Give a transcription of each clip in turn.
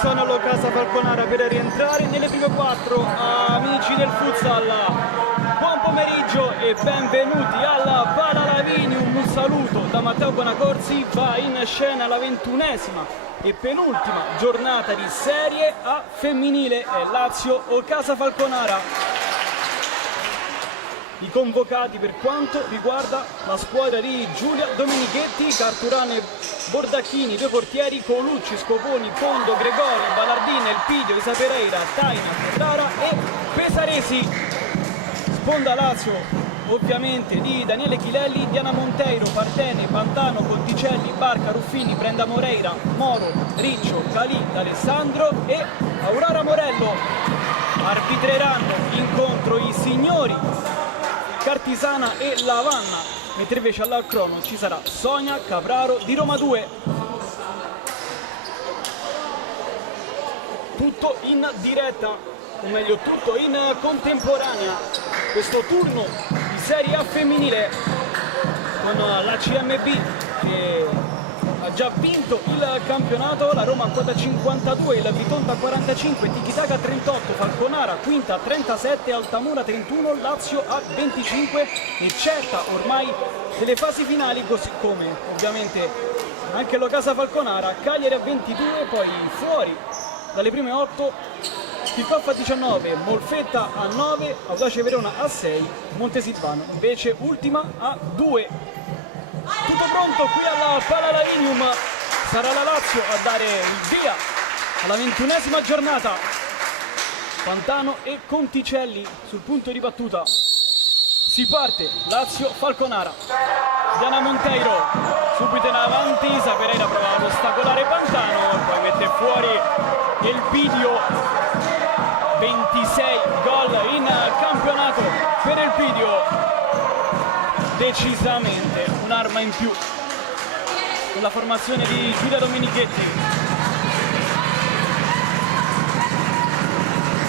sono l'Ocasa Falconara per rientrare nelle prime 4. Amici del futsal, buon pomeriggio e benvenuti alla Pala Lavinium. Un saluto da Matteo Bonacorsi. Va in scena la 21esima e penultima giornata di Serie A femminile Lazio Ocasa Falconara. I convocati per quanto riguarda la squadra di Giulia Domenichetti, Carturane, Bordacchini, due portieri, Colucci, Scoponi, Pondo, Gregori, Ballardin, Elpidio, Isa Pereira, Taina, Ferrara e Pesaresi. Sponda Lazio ovviamente di Daniele Chilelli, Diana Monteiro, Partene, Pantano, Conticelli, Barca, Ruffini, Brenda Moreira, Moro, Riccio, Calì, D'Alessandro e Aurora Morello. Arbitreranno l'incontro i signori Cartisana e Lavanna, mentre invece alla crono ci sarà Sonia Capraro di Roma 2. Tutto in diretta, o meglio tutto in contemporanea, questo turno di Serie A femminile con la CMB che ha già vinto il campionato, la Roma a quota 52, il Bitonto a 45, Tikitaka 38, Falconara quinta a 37, Altamura 31, Lazio a 25 e certa ormai delle fasi finali, così come ovviamente anche l'Ocasa Falconara, Cagliari a 22, poi fuori dalle prime 8, Kickoff a 19, Molfetta a 9, Audace Verona a 6, Montesilvano invece ultima a 2. Tutto pronto qui alla Pala Lavinium, sarà la Lazio a dare il via alla 21esima giornata. Pantano e Conticelli sul punto di battuta. Si parte, Lazio Falconara. Diana Monteiro subito in avanti, Isa Pereira prova ad ostacolare Pantano, poi mette fuori Elpidio. 26 gol in campionato per Elpidio. Decisamente un'arma in più con la formazione di Giulia Domenichetti.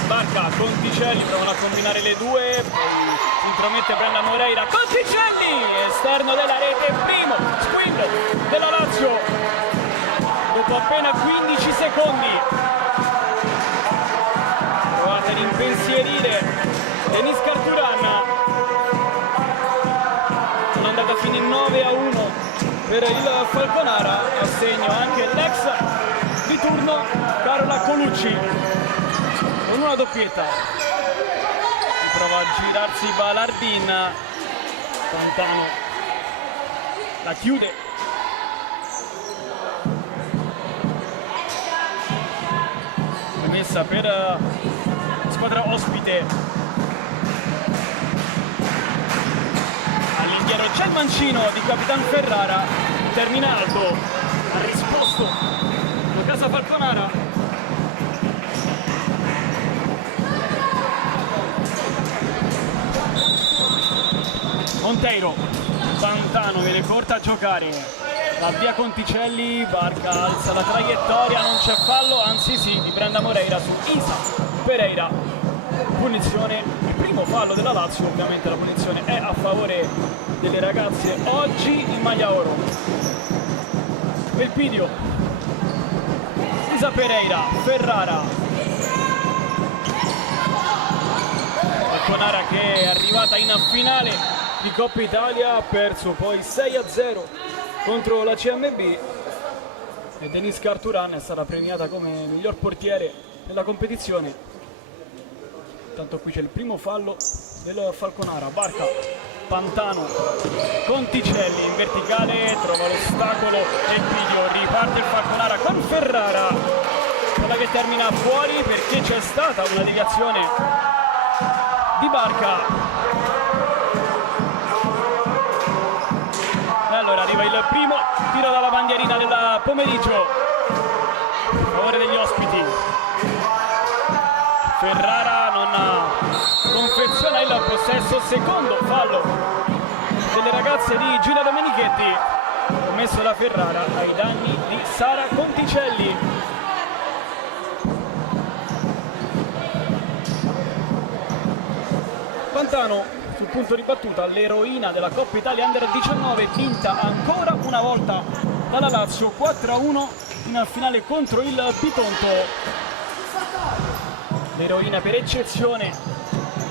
Barca, Conticelli provano a combinare le due, poi si intromette Brenda Moreira, Conticelli, esterno della rete, primo squillo della Lazio dopo appena 15 secondi. Provate ad impensierire Denis Carturan. Andata fino in 9-1 per il Falconara, a segno anche l'ex di turno Carola Colucci con una doppietta. Prova a girarsi Ballardin, Pantano la chiude. Rimessa per la squadra ospite. C'è il mancino di Capitan Ferrara, termina alto, ha risposto l'Ocasa Falconara. Monteiro, Pantano viene corta a giocare, la via Conticelli, Barca alza la traiettoria, non c'è fallo, anzi sì, di Brenda Moreira su Isa Pereira. Punizione, il primo fallo della Lazio, ovviamente la punizione è a favore delle ragazze oggi in maglia oro. Elpidio, Isa Pereira, Ferrara, Falconara che è arrivata in finale di Coppa Italia, ha perso poi 6-0 contro la CMB e Denis Carturan è stata premiata come miglior portiere della competizione. Tanto qui c'è il primo fallo del Falconara. Barca, Pantano, Conticelli in verticale, trova l'ostacolo del video, riparte il Falconara con Ferrara, quella che termina fuori perché c'è stata una deviazione di Barca. E allora arriva il primo tiro dalla bandierina del pomeriggio a favore degli ospiti. Ferrara non confeziona il possesso, secondo fallo delle ragazze di Giulia Domenichetti, commesso da Ferrara ai danni di Sara Conticelli. Pantano sul punto di battuta, l'eroina della Coppa Italia Under 19, vinta ancora una volta dalla Lazio 4-1 in finale contro il Bitonto. L'eroina per eccezione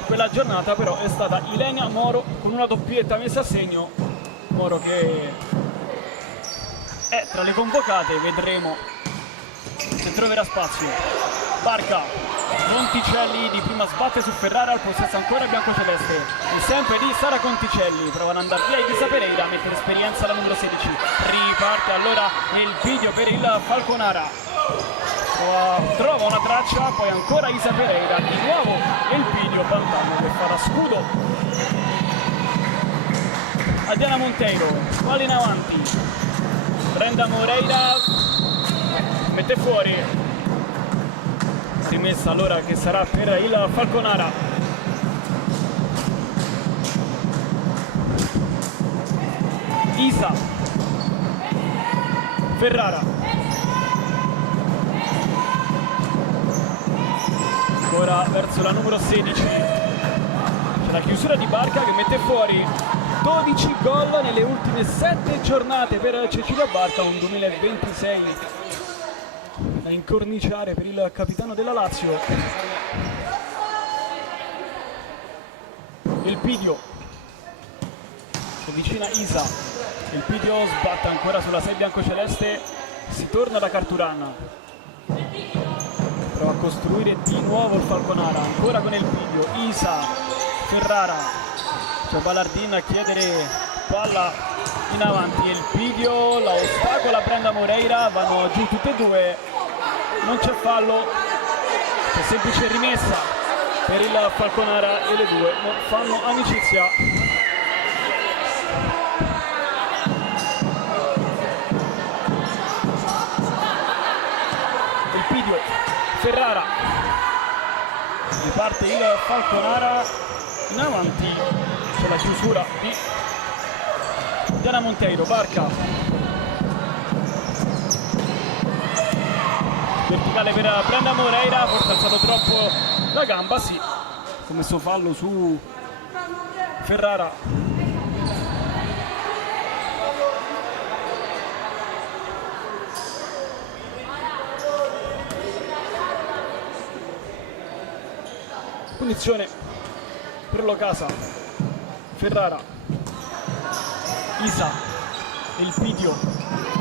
quella giornata però è stata Ilenia Moro con una doppietta messa a segno. Moro che è tra le convocate, vedremo se troverà spazio. Barca, Conticelli di prima sbatte su Ferrara, al possesso ancora biancoceleste e sempre di Sara Conticelli, provano ad andare via Elisa Pereira, mette l'esperienza la numero 16, riparte allora il video per il Falconara, trova una traccia, poi ancora Isa Pereira, di nuovo il video Pantano che farà scudo a Diana Monteiro, spalle in avanti, Brenda Moreira mette fuori, rimessa allora che sarà per il Falconara. Isa Ferrara, ancora verso la numero 16, c'è la chiusura di Barca che mette fuori 12 gol nelle ultime 7 giornate per Cecilia Barca, un 2026 da incorniciare per il capitano della Lazio. Il Pidio si avvicina Isa, il Pidio sbatte ancora sulla 6 biancoceleste, si torna da Carturana, prova a costruire di nuovo il Falconara, ancora con il Pidio, Isa Ferrara, c'è Ballardin a chiedere palla in avanti, il Pidio la ostacola Brenda Moreira, vanno giù tutte e due, non c'è fallo, c'è semplice rimessa per il Falconara e le due non fanno amicizia. Il Pidio, Ferrara, riparte il Falconara in avanti, c'è la chiusura di Diana Monteiro, Barca. Verticale per Brenda Moreira, forse ha alzato troppo la gamba, sì, ha commesso fallo su Ferrara. Punizione per Locasa, Ferrara, Isa, il Pidio,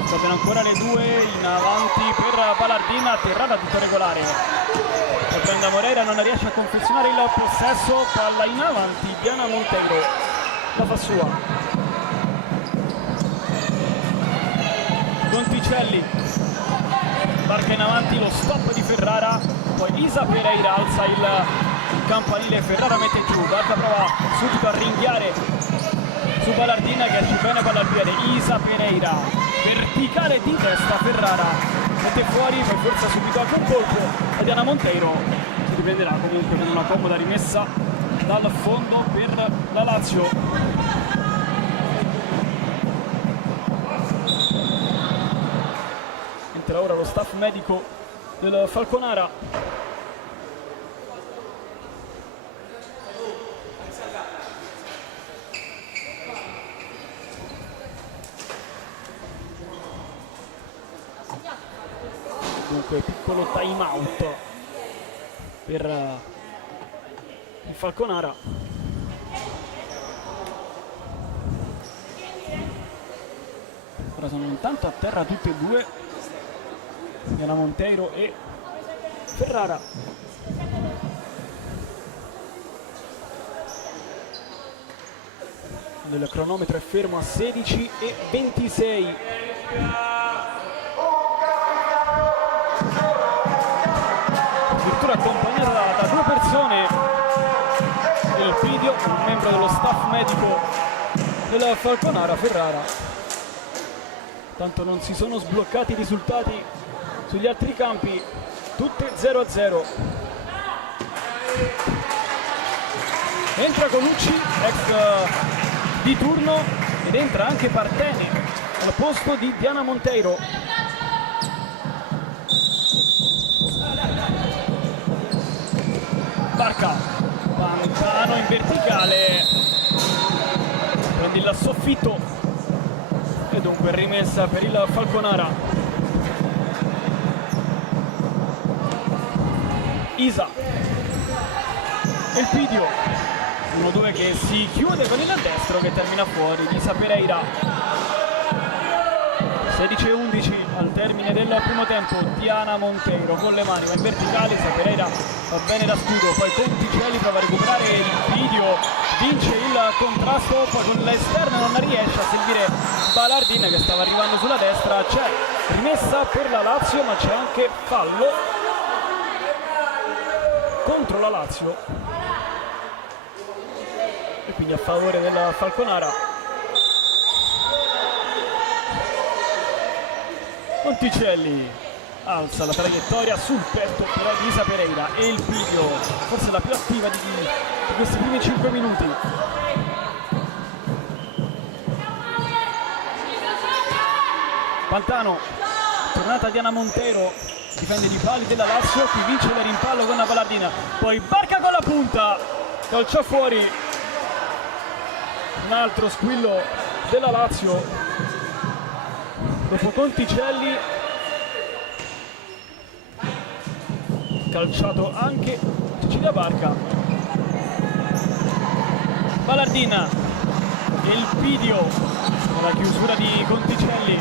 va bene ancora le due in avanti per Ballardina, atterrata tutta regolare, la Brenda Moreira non riesce a confezionare il possesso, palla in avanti, Diana Monteiro la fa sua. Conticelli, Barca in avanti, lo stop di Ferrara, poi Isa Pereira alza il campanile, Ferrara mette giù, Barca prova subito a ringhiare su Ballardina che esce bene palla al piede, Isa Pereira, verticale di testa, Ferrara mette fuori, poi forza subito anche un colpo e Diana Monteiro si riprenderà comunque con una comoda rimessa dal fondo per la Lazio. Entra ora lo staff medico del Falconara. Dunque piccolo time out per il Falconara. Ora sono intanto a terra tutte e due, Diana Monteiro e Ferrara. Il cronometro è fermo a 16:26. Addirittura accompagnata da due persone, il Pidio, un membro dello staff medico del Falconara, Ferrara. Tanto non si sono sbloccati i risultati sugli altri campi, tutte 0-0. Entra Colucci, ex di turno, ed entra anche Partene al posto di Diana Monteiro. Barca, Pantano in verticale, prende il soffitto e dunque rimessa per il Falconara. Isa, Elpidio, 1-2 che si chiude con il destro che termina fuori. Isa Pereira. 16-11 al termine del primo tempo. Diana Monteiro con le mani, va in verticale. Isa Pereira va bene da scudo, poi Conticelli prova a recuperare il video, vince il contrasto, poi con l'esterno non riesce a seguire Balardin che stava arrivando sulla destra. C'è rimessa per la Lazio, ma c'è anche fallo contro la Lazio e quindi a favore della Falconara. Conticelli alza la traiettoria sul petto per Isa Pereira e il video, forse la più attiva di questi primi 5 minuti. Pantano, tornata Diana Monteiro, difende i pali della Lazio, qui vince il rimpallo con la Ballardina, poi Barca con la punta, calcia fuori, un altro squillo della Lazio. Dopo Conticelli, calciato anche Cecilia Barca. Ballardina, il video con la chiusura di Conticelli.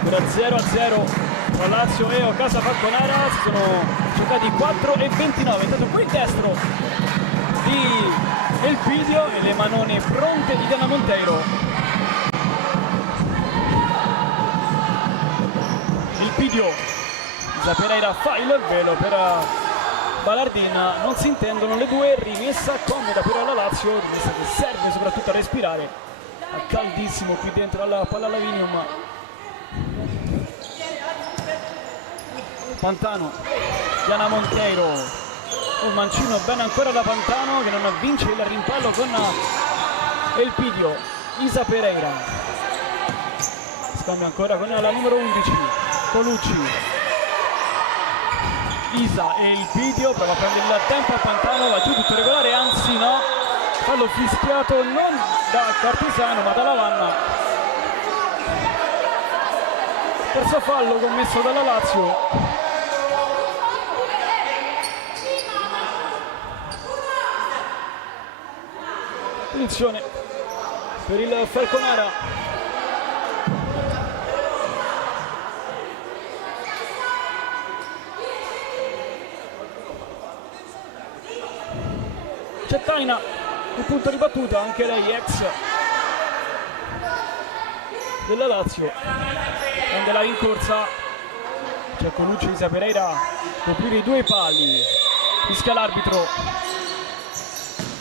Ancora 0-0 tra Lazio e Occasa Falconara. Si sono giocati 4:29. Intanto qui il destro di Elpidio e le manone pronte di Diana Monteiro. Elpidio, Isa Pereira fa il velo per Ballardina, non si intendono le due, rimessa comoda per la Lazio, rimessa che serve soprattutto a respirare, è caldissimo qui dentro alla Palla Lavinium. Pantano, Diana Monteiro, un mancino bene ancora da Pantano che non vince il rimpallo con Elpidio. Isa Pereira scambia ancora con la numero 11 Colucci. Isa e il video prova a prendere il tempo a Pantano, va giù tutto regolare, anzi no, fallo fischiato non da Cartisano ma da Lavanna. Terzo fallo commesso dalla Lazio. Punizione per il Falconara. C'è Taina, il punto di battuta, anche lei ex della Lazio, prende la rincorsa, c'è Colucci, Isa Pereira, coprire i due pali, fischia l'arbitro,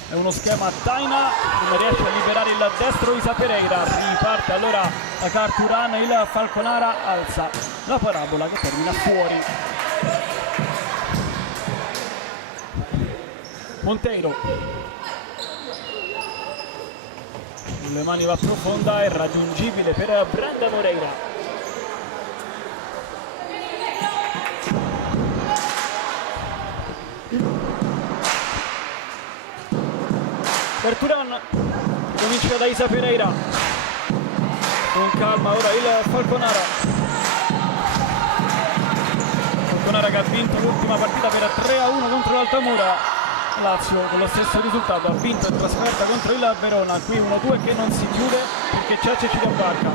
è uno schema Taina, non riesce a liberare il destro Isa Pereira, riparte allora la Carturan, il Falconara alza la parabola che termina fuori. Monteiro, con le mani va profonda, è raggiungibile per Brenda Moreira. Berturan comincia da Isa Pereira, con calma ora il Falconara. Falconara che ha vinto l'ultima partita per 3-1 contro l'Altamura. Lazio con lo stesso risultato ha vinto in trasferta contro il Verona, qui 1-2 che non si chiude perché c'è Cecilia Barca.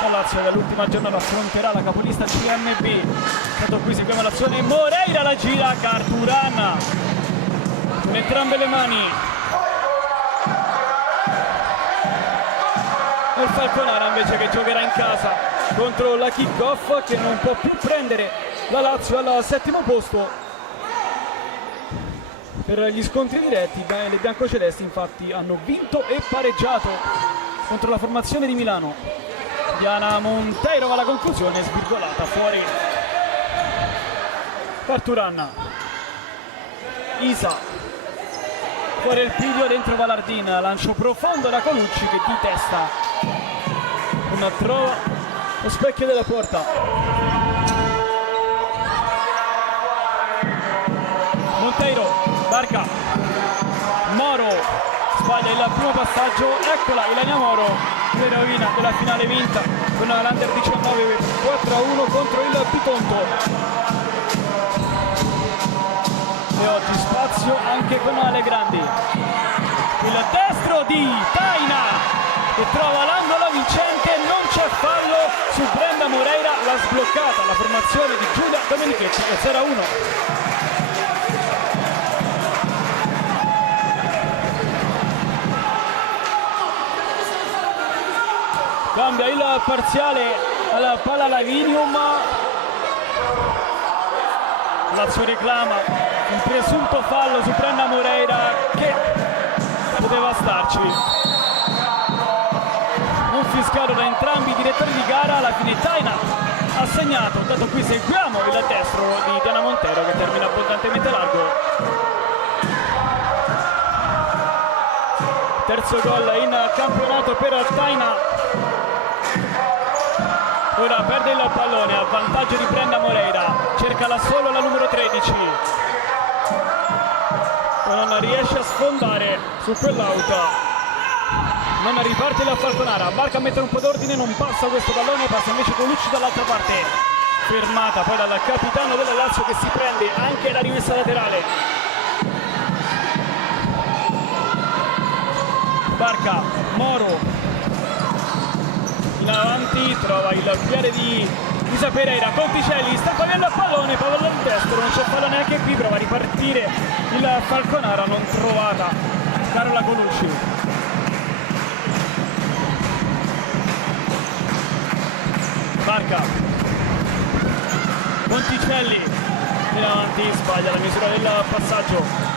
La Lazio che all'ultima giornata affronterà la capolista CMB. Intanto qui seguiamo l'azione, Moreira la gira, Carturana con entrambe le mani. E il Falconara invece che giocherà in casa contro la kick-off che non può più prendere la Lazio al settimo posto. Per gli scontri diretti le biancocelesti infatti hanno vinto e pareggiato contro la formazione di Milano. Diana Monteiro va alla conclusione, svirgolata fuori. Carturan, Isa, fuori il pidio, dentro Ballardin, lancio profondo da Colucci che di testa non trova lo specchio della porta. Monteiro, Barca, Moro sbaglia il primo passaggio, eccola Ilenia Moro, l'eroina della finale vinta con l'Under 19 4-1 contro il Bitonto. e oggi spazio anche con Ale Grandi. Il destro di Taina che trova l'angolo vincente, non c'è fallo su Brenda Moreira, l'ha sbloccata la formazione di Giulia Domenichetti, 0-1. Cambia il parziale alla Palla Lavinium. Lazio reclama un presunto fallo su Brenda Moreira che poteva starci. Un fischiato da entrambi i direttori di gara. Alla fine Taina ha segnato. Intanto qui seguiamo il destro di Diana Montero che termina abbondantemente largo. Terzo gol in campionato per Taina. Ora perde il pallone a vantaggio di Brenda Moreira, cercala solo la numero 13, ma non riesce a sfondare su quell'auto. Non riparte la Falconara, Barca a mettere un po' d'ordine, non passa questo pallone, passa invece Colucci dall'altra parte, fermata poi dal capitano della Lazio che si prende anche la rimessa laterale. Barca, Moro in avanti, trova il piede di Isa Pereira, Conticelli sta pagando il pallone, palla al destro, non c'è fallo neanche qui, prova a ripartire il Falconara, non trovata Carola Colucci. Barca, Conticelli in avanti, sbaglia la misura del passaggio.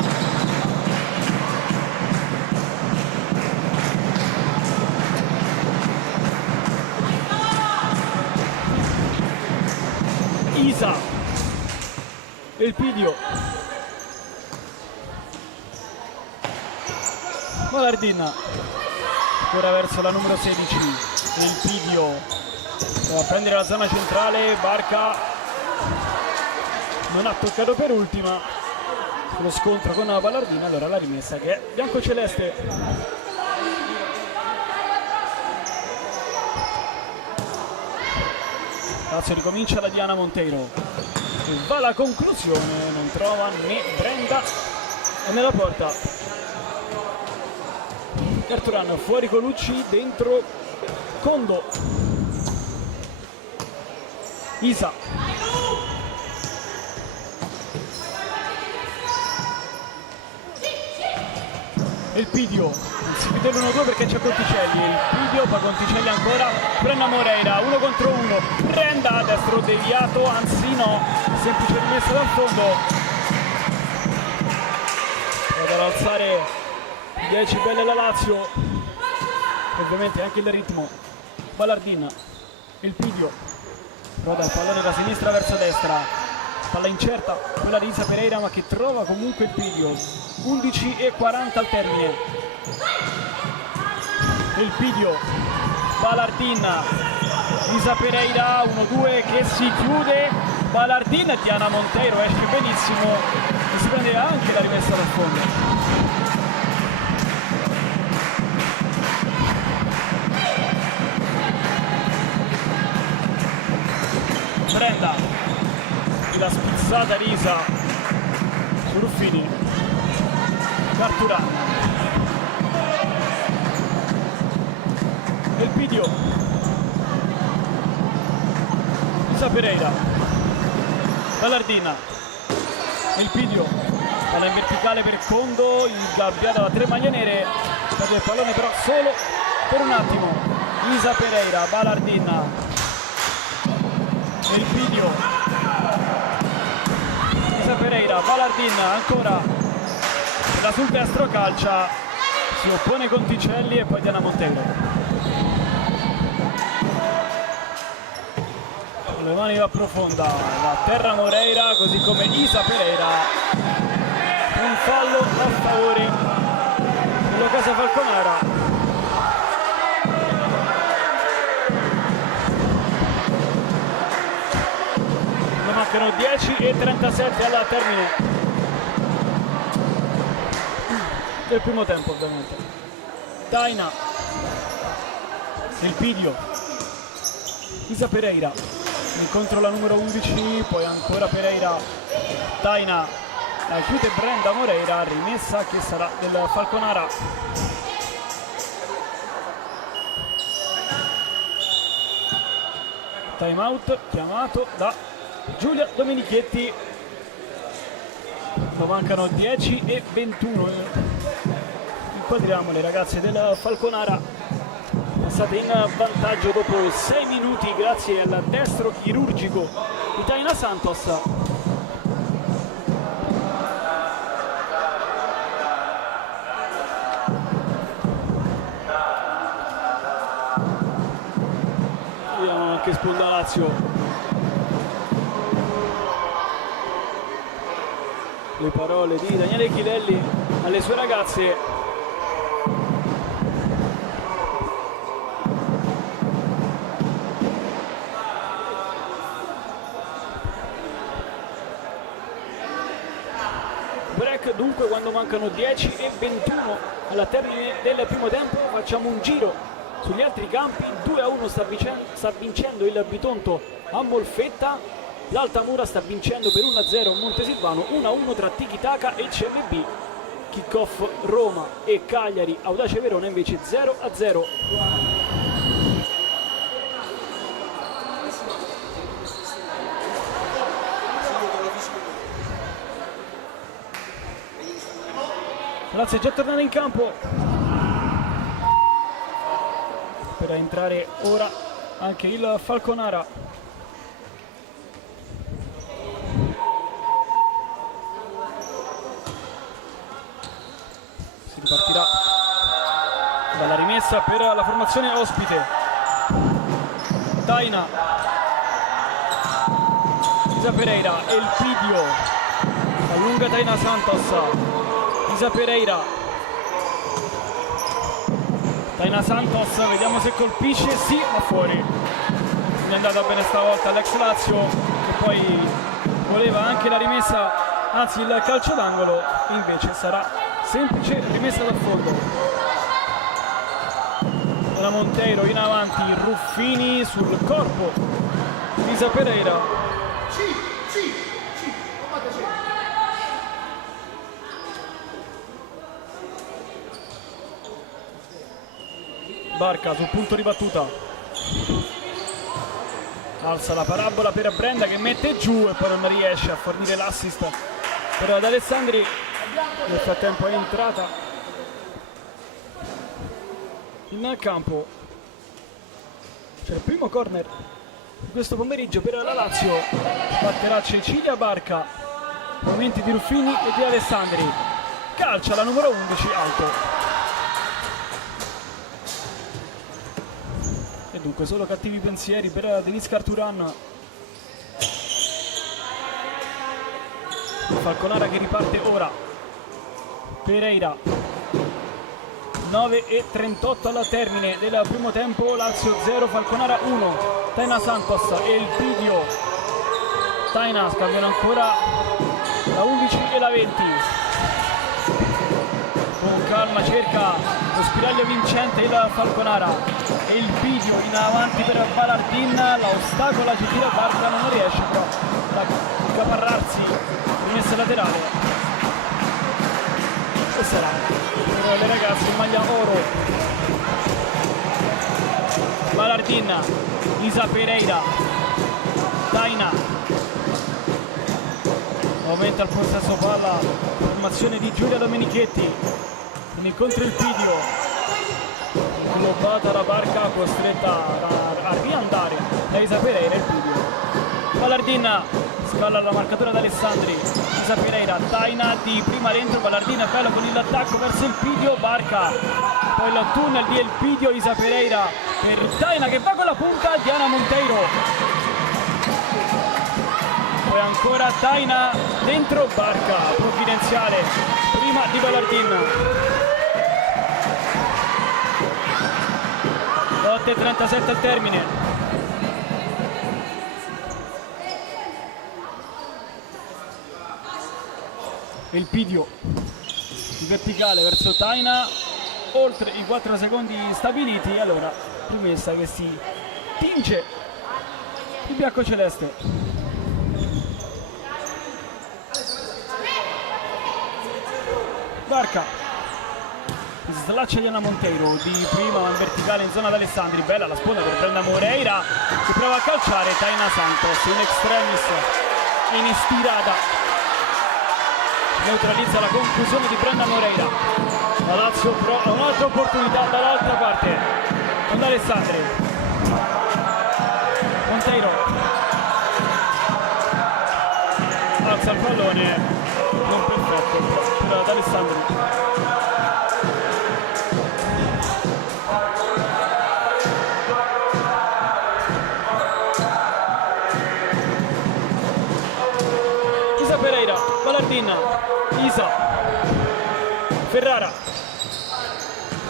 Isa, Elpidio, Malardina, ancora verso la numero 16, Elpidio va a prendere la zona centrale, Barca non ha toccato per ultima, lo scontro con la Ballardina, allora la rimessa che è biancoceleste. Lazio ricomincia da Diana Monteiro e va alla conclusione, non trova né Brenda e nella porta Erturan, fuori Colucci, dentro Condo, Isa, Elpidio, si chiude l'1-2 perché c'è Conticelli, Elpidio, poi Conticelli ancora, Brenda Moreira, 1 contro 1, Brenda, destro deviato, anzi no, semplice rimessa dal fondo, vado ad alzare 10 belle la Lazio, ovviamente anche il ritmo. Ballardina, Elpidio, roda il pallone da sinistra verso destra, palla incerta, quella di Isa Pereira ma che trova comunque Elpidio, 11:40 al termine. Elpidio, Ballardina, Isa Pereira, 1-2 che si chiude, Ballardina e Diana Monteiro esce benissimo e si prende anche la rimessa dal fondo. Brenda, la spizzata di Isa su Ruffini, Carturana, Elpidio, Isa Pereira, Ballardina, Elpidio, palla in verticale per Condo, ingabbiata da 3 maglie nere, perde il pallone però solo per un attimo. Isa Pereira, Ballardina, Elpidio, Isa Pereira, Ballardina, ancora da sul destro calcia, si oppone Conticelli e poi Diana Montero. Con le mani va profonda, da terra Moreira, così come Isa Pereira. Un fallo a favore della Casa Falconara. Mancano 10:37 al termine del primo tempo, ovviamente. Taina, Elpidio, Isa Pereira, incontro la numero 11, poi ancora Pereira, Taina, la chiude Brenda Moreira, rimessa che sarà del Falconara. Time out chiamato da Giulia Domenichetti. Lo mancano 10 e 21. Inquadriamo le ragazze del Falconara passate in vantaggio dopo 6 minuti grazie al destro chirurgico di Taina Santos. Vediamo anche Sponda Lazio. Le parole di Daniele Chilelli alle sue ragazze. Break dunque quando mancano 10 e 21 alla termine del primo tempo. Facciamo un giro sugli altri campi. 2-1 sta vincendo il Bitonto a Molfetta. L'Altamura sta vincendo per 1-0 Montesilvano. 1-1 tra Tiki Taka e CMB. Kick-off Roma e Cagliari Audace Verona invece 0-0. Lazio è già tornata in campo per entrare ora anche il Falconara. Si ripartirà dalla rimessa per la formazione ospite. Taina, Isa Pereira e il Pidio, allunga Taina Santos. Isa Pereira, Taina Santos, vediamo se colpisce, sì, ma fuori. Non è andata bene stavolta all'ex Lazio, che poi voleva anche la rimessa, anzi il calcio d'angolo, invece sarà semplice rimessa dal fondo. La Monteiro in avanti, Ruffini sul corpo, Isa Pereira. Barca sul punto di battuta, alza la parabola per Brenda che mette giù e poi non riesce a fornire l'assist per D'Alessandri. Nel frattempo è entrata in campo, c'è il primo corner di questo pomeriggio per la Lazio. Batterà Cecilia Barca, movimenti di Ruffini e di Alessandri, calcia la numero 11 alto. E dunque solo cattivi pensieri per Denise Carturan. Falconara che riparte ora. Pereira. 9:38 alla termine del primo tempo. Lazio 0, Falconara 1. Taina Santos e il Pidio. Taina scambiano ancora la 11 e la 20. Con calma cerca lo spiraglio vincente il Falconara e il Pidio in avanti per Balardin, la ostacola Cecilia Barca, non riesce però ad accaparrarsi, rimessa laterale e sarà per le ragazze in maglia oro. Balardin, Isa Pereira, Taina, aumenta il possesso palla, formazione di Giulia Domenichetti, quindi contro il Pidio, globata la Barca, costretta a riandare da Isa Pereira e il Pidio. Balardin scala la marcatura da Alessandri, Isa Pereira, Taina di prima dentro, Balardin bello con l'attacco verso il Pidio, Barca, poi il tunnel di El Pidio, Isa Pereira per Taina che va con la punta, Diana Monteiro, poi ancora Taina dentro, Barca provvidenziale prima di Balardin. 8:37 al termine. Il Pidio in verticale verso Taina, oltre i 4 secondi stabiliti, allora rimessa che si tinge il biancoceleste. Barca, slaccia Diana Monteiro di prima, va in verticale in zona d'Alessandri, bella la sponda per Brenda Moreira che prova a calciare Taina Santos in extremis, in estirata, neutralizza la conclusione di Brenda Moreira. La Lazio però ha un'altra opportunità dall'altra parte con Alessandri. Monteiro alza il pallone, non perfetto per Alessandri. Pereira, Ballardin, Isa, Ferrara,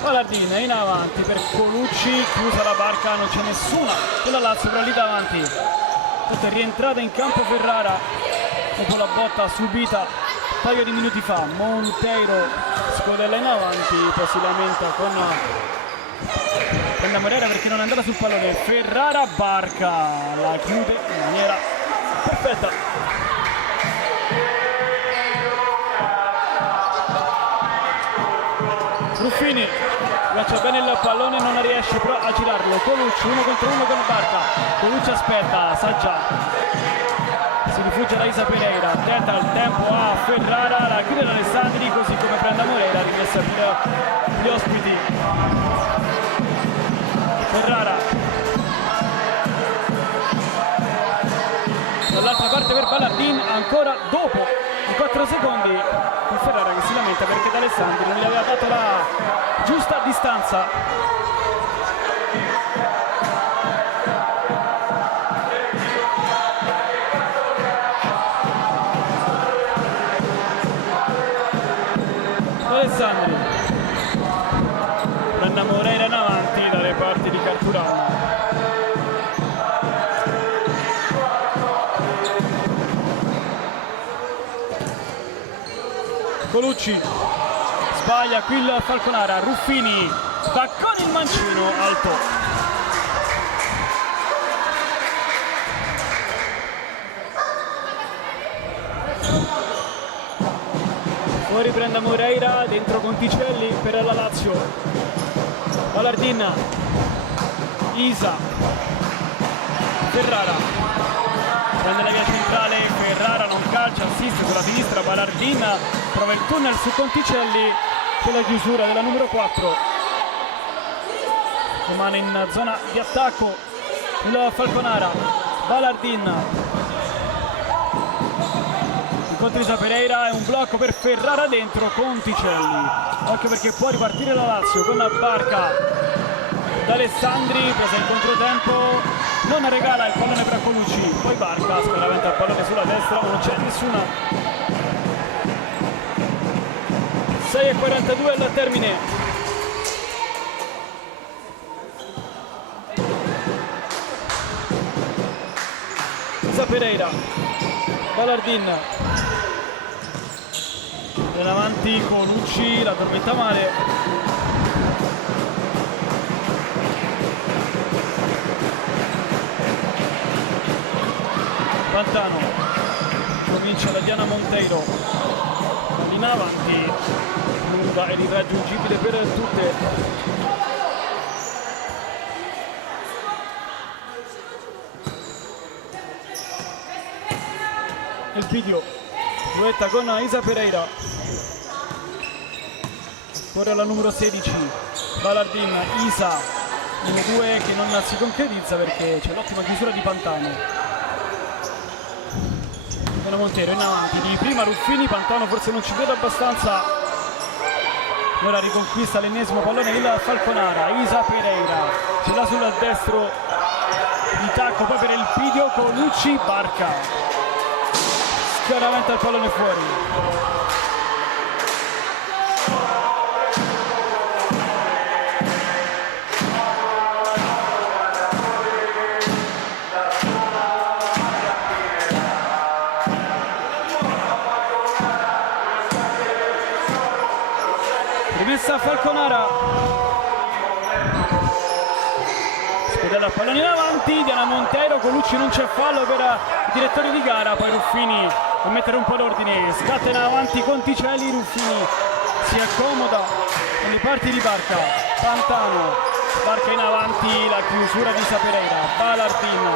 Ballardin in avanti per Colucci, chiusa la Barca, non c'è nessuna della Lazio però lì davanti. È rientrata in campo Ferrara dopo la botta subita un paio di minuti fa. Monteiro scodella in avanti, poi si lamenta con Brenda Moreira perché non è andata sul pallone. Ferrara, Barca la chiude in maniera perfetta. Ruffini lancia bene il pallone, non riesce però a girarlo. Colucci 1 contro 1 con Barca. Colucci aspetta, sa già, si rifugia da Isa Pereira, tenta il tempo a Ferrara, la chiude da Alessandri, così come Brenda Moreira, rimessa per gli ospiti. Ferrara dall'altra parte per Ballardin, ancora dopo i 4 secondi con Ferrara che si lamenta perché D'Alessandri non gli aveva dato la giusta distanza. D'Alessandri, Brenda Moreira in avanti dalle parti di Carturano. Colucci sbaglia qui il Falconara, Ruffini sta con il mancino alto. Fuori Brenda Moreira, dentro Conticelli per la Lazio. Ballardin, Isa, Ferrara. Prende la via centrale, Ferrara non calcia, assiste sulla sinistra, Ballardin prova il tunnel su Conticelli per la chiusura della numero 4. Rimane in zona di attacco il Falconara, Ballardin. Incontra Isa Pereira, è un blocco per Ferrara dentro Conticelli. Anche perché può ripartire la Lazio con la Barca. D'Alessandri, presa in controtempo, non regala il pallone per Colucci, poi Barca scaraventa il pallone sulla destra, non c'è nessuna. 6:42 al termine. Isa Pereira, Ballardin, in avanti Colucci, la tormenta male. Pantano comincia da Diana Monteiro, in avanti, lunga e irraggiungibile per tutte. Il video duetta con Isa Pereira, ora la numero 16, Ballardin, Isa, 1-2 che non si concretizza perché c'è l'ottima chiusura di Pantano. Monteiro in avanti di prima Ruffini, Pantano forse non ci crede abbastanza, ora riconquista l'ennesimo pallone il Falconara. Isa Pereira ce l'ha sul destro di tacco, poi per il Pidio, Colucci, Barca scaraventa il pallone fuori. Rimessa Falconara, scodella il pallone in avanti, Diana Monteiro, Colucci non c'è fallo per i direttori di gara, poi Ruffini a mettere un po' d'ordine, scatta in avanti Conticelli, Ruffini si accomoda nelle parti di Barca. Pantano, Barca in avanti, la chiusura di Isa Pereira, Balardin,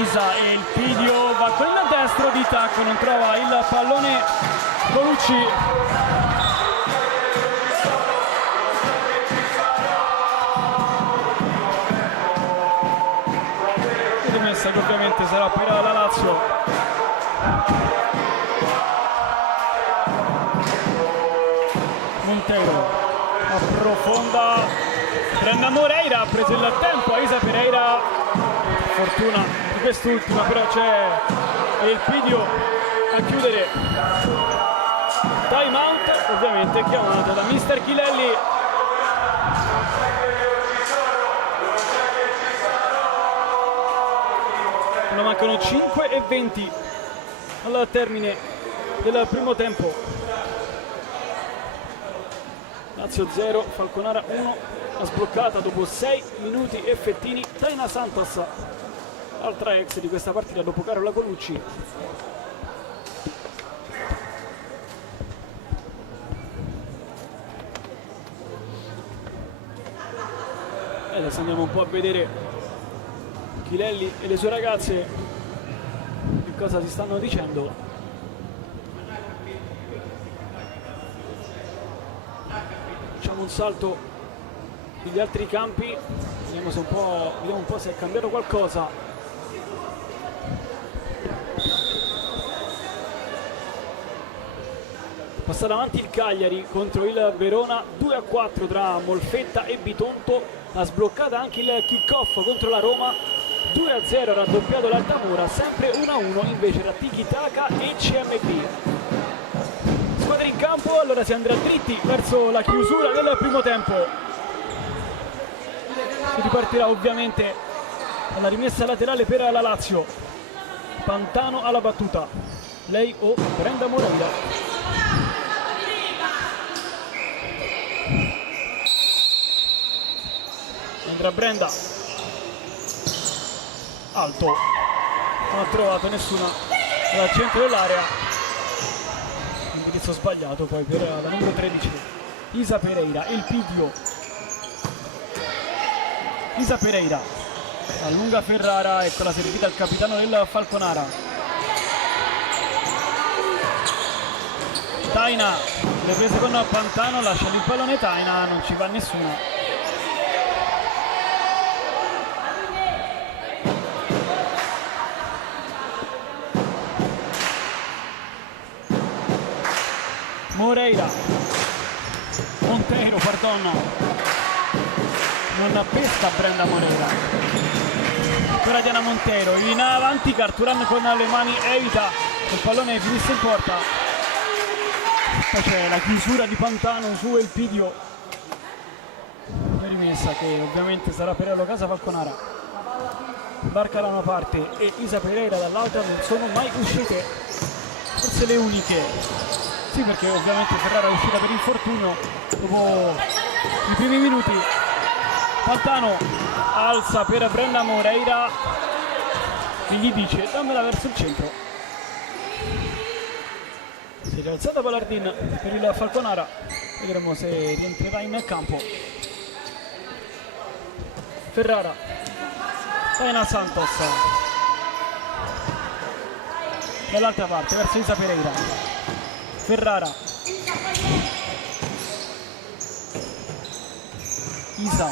Isa e il Pidio va con il destro di tacco, non trova il pallone Colucci. Rimessa che ovviamente sarà per la Lazio. Montero approfonda, Brenda Moreira ha preso il tempo a Isa Pereira, fortuna di quest'ultima, però c'è il Pidio a chiudere. Time out ovviamente chiamato da mister Chilelli. Mancano 5 e 20 al termine del primo tempo. Lazio 0, Falconara 1, ha sbloccata dopo 6 minuti e fettini Taina Santos, altra ex di questa partita dopo Carola Colucci. E adesso andiamo un po' a vedere Chilelli e le sue ragazze che cosa si stanno dicendo. Facciamo un salto negli altri campi, vediamo un po' se è cambiato qualcosa. Passa davanti il Cagliari contro il Verona, 2-4 tra Molfetta e Bitonto, ha sbloccata anche il kick-off contro la Roma, 2-0 raddoppiato l'Altamura, sempre 1-1 invece tra Tiki Taka e CMB. Squadra in campo, allora si andrà dritti verso la chiusura del primo tempo. Si ripartirà ovviamente alla rimessa laterale per la Lazio. Pantano alla battuta, lei o Brenda Moreira. Andrà Brenda, alto, non ha trovato nessuna al centro dell'area, indirizzo sbagliato poi per la numero 13 Isa Pereira. Il Pidio, Isa Pereira allunga Ferrara, ecco la servita al capitano del Falconara. Taina, le prese con Pantano, lascia il pallone Taina, non ci va nessuna. Moreira, Montero, pardon, non pesca Brenda Moreira, ancora Diana Montero, in avanti Carturan con le mani evita il pallone finisse in porta, poi c'è la chiusura di Pantano su Elpidio, la rimessa che ovviamente sarà per la casa Falconara. Barca da una parte e Isa Pereira dall'altra non sono mai uscite, forse le uniche. Sì, perché ovviamente Ferrara è uscita per infortunio dopo i primi minuti. Pantano alza per Brenda Moreira e gli dice dammela verso il centro. Si è rialzata Balardin per il Falconara, vedremo se rientrerà in campo. Ferrara, Taina Santos dall'altra parte verso Isa Pereira. Ferrara, Isa,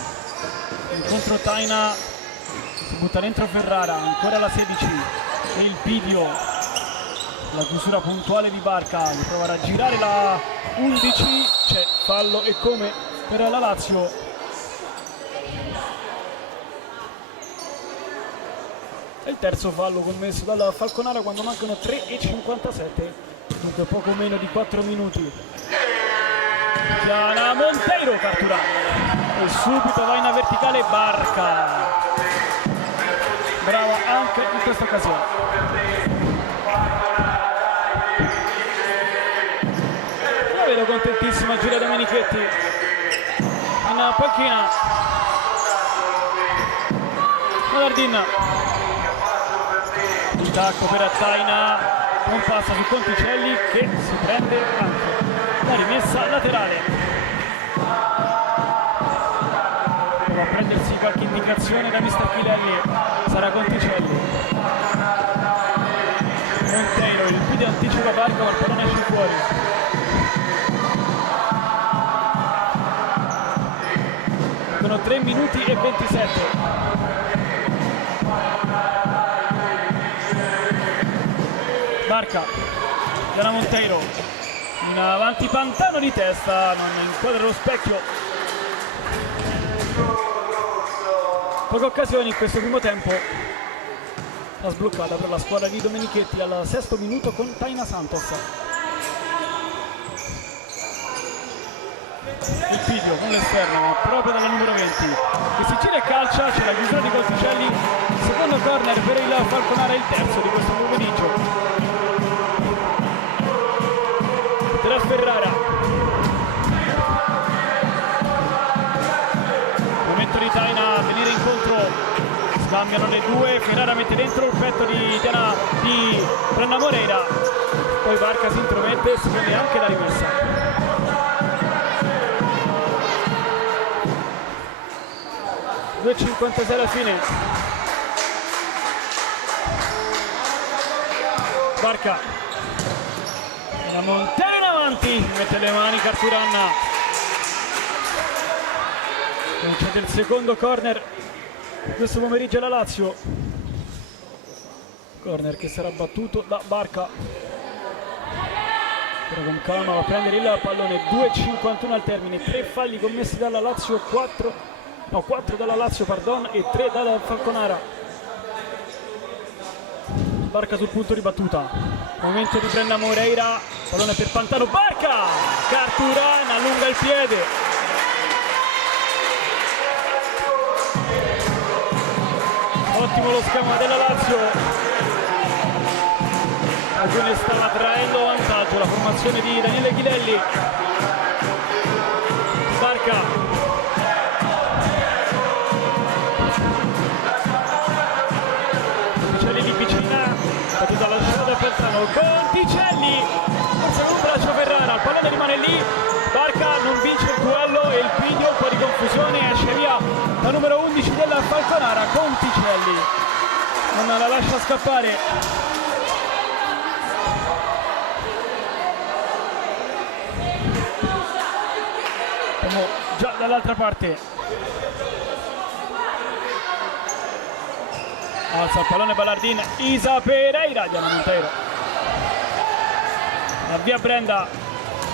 incontro Taina, si butta dentro Ferrara, ancora la 16 e il Pidio, la chiusura puntuale di Barca, di provare a girare la 11, c'è fallo e come per la Lazio. È il terzo fallo commesso dalla Falconara quando mancano 3:57. Dunque poco meno di 4 minuti. Diana Montero cattura e subito va in verticale Barca, brava anche in questa occasione. La vedo contentissima Giulia Domenichetti in panchina. Balardin, il tacco per Taina, non passa su Conticelli che si prende anche La rimessa laterale. Prova a prendersi qualche indicazione da mister Chilelli, sarà Conticelli. Monteiro, il piede anticipa Barca, ma il pallone esce fuori. Sono 3 minuti e 27. Barca, Diana Monteiro, in avanti Pantano di testa, non inquadra lo specchio. Poche occasioni in questo primo tempo. La sbloccata per la squadra di Domenichetti al 6° minuto con Taina Santos. Il Pidio con l'esterno proprio dalla numero 20 che si gira e calcia, c'è la chiusura di Conticelli, secondo corner per il Falconara, il terzo di questo pomeriggio. Tra Ferrara, momento di Taina a venire incontro, scambiano le due, Ferrara mette dentro il petto di Brenna Moreira, poi Barca si intromette e si prende anche la rimessa. 2:56 alla fine. Barca, la Montero in avanti, mette le mani Carturanna, concede il secondo corner questo pomeriggio alla Lazio, corner che sarà battuto da Barca, però con calma va a prendere il pallone. 2:51 al termine, 3 falli commessi dalla Lazio, 4 dalla Lazio, e 3 dalla Falconara. Barca sul punto di battuta, momento di Brenna Moreira, pallone per Pantano, Barca, Carturana allunga il piede, ottimo lo schema della Lazio, la quale stava traendo vantaggio la formazione di Daniele Chilelli. Barca, battuta lasciata da Pantano, Conticelli, forse non braccio Ferrara, il pallone rimane lì, Barca non vince il duello e il Pidio, un po' di confusione, esce via la numero 11 della Falconara, Conticelli non la lascia scappare. Siamo già dall'altra parte. Alza il pallone Ballardin, Isa Pereira, Diana Monteiro. Avvia Brenda,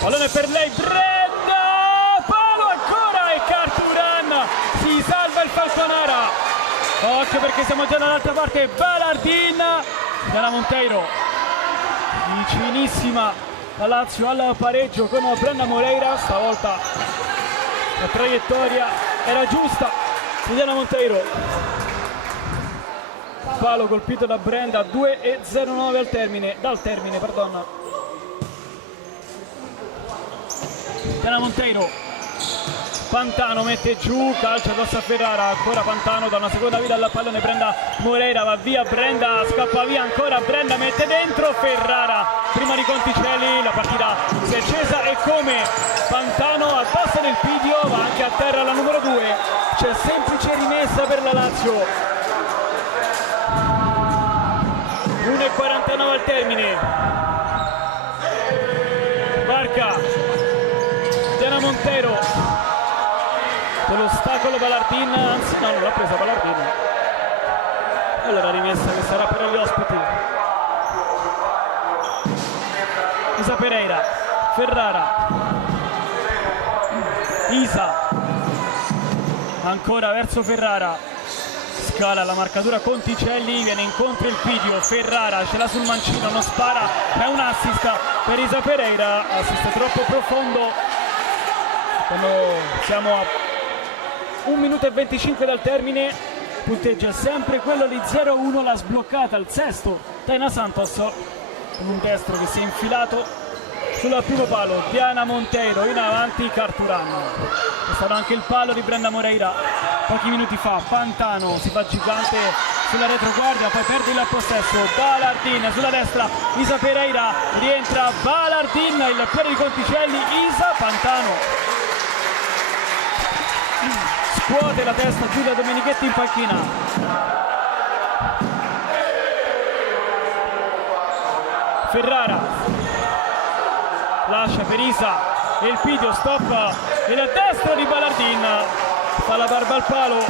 pallone per lei, Brenda, palo ancora e Carturan, si salva il Falconara. Occhio perché siamo già dall'altra parte, Ballardin, Diana Monteiro. Vicinissima la Lazio al pareggio con Brenda Moreira, stavolta la traiettoria era giusta di Diana Monteiro. Palo colpito da Brenda, 2:09 dal termine. Diana Monteiro, Pantano mette giù, calcia addosso a Ferrara, ancora Pantano da una seconda vita al pallone, Brenda Moreira, va via Brenda, scappa via ancora Brenda, mette dentro Ferrara, prima di Conticelli, la partita si è accesa e come Pantano addosso del Pidio, va anche a terra la numero 2, c'è semplice rimessa per la Lazio. 1:49 al termine. Barca, Diana Monteiro, per l'ostacolo Ballardin, anzi no, non l'ha presa Ballardin. Allora rimessa che sarà per gli ospiti. Isa Pereira, Ferrara, Isa, ancora verso Ferrara. Scala la marcatura Conticelli, viene incontro il Pidio, Ferrara ce l'ha sul mancino, non spara, è un assist per Isa Pereira, assist troppo profondo. Quando siamo a 1 minuto e 25 dal termine, punteggio è sempre quello di 0-1, la sbloccata al 6° Taina Santos, con un destro che si è infilato sul primo palo, Diana Monteiro in avanti, Carturano. È stato anche il palo di Brenda Moreira pochi minuti fa. Pantano si fa gigante sulla retroguardia, poi perde il possesso. Balardin sulla destra, Isa Pereira, rientra Balardin, il piede di Conticelli, Isa, Pantano scuote la testa, Giulia Domenichetti in panchina. Ferrara lascia per Isa, Elpidio, stop il destro di Balardin, fa la barba al palo.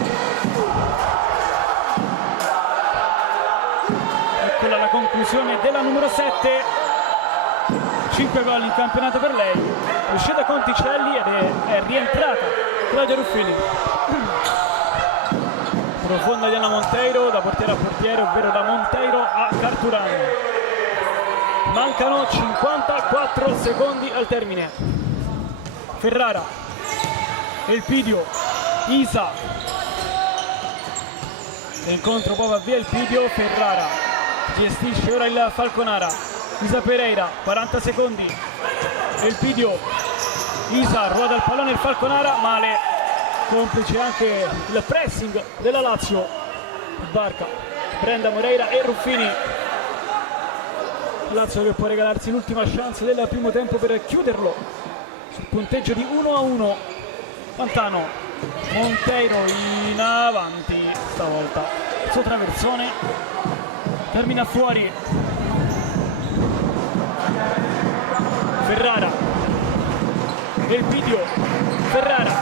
Eccola la conclusione della numero 7, 5 gol in campionato per lei, uscita Conticelli ed è rientrata Claudia Ruffini. Profonda di Anna Monteiro, da portiere a portiere, ovvero da Monteiro a Carturano. Mancano 54 secondi al termine. Ferrara, Elpidio, Isa, l'incontro poi va via Elpidio, Ferrara gestisce ora il Falconara, Isa Pereira, 40 secondi, Elpidio, Isa, ruota il pallone il Falconara, male, complice anche il pressing della Lazio, Barca, Brenda Moreira e Ruffini. Lazio che può regalarsi l'ultima chance del primo tempo per chiuderlo sul punteggio di 1-1. Pantano, Monteiro in avanti stavolta, suo traversone, termina fuori. Ferrara, Elpidio, Ferrara,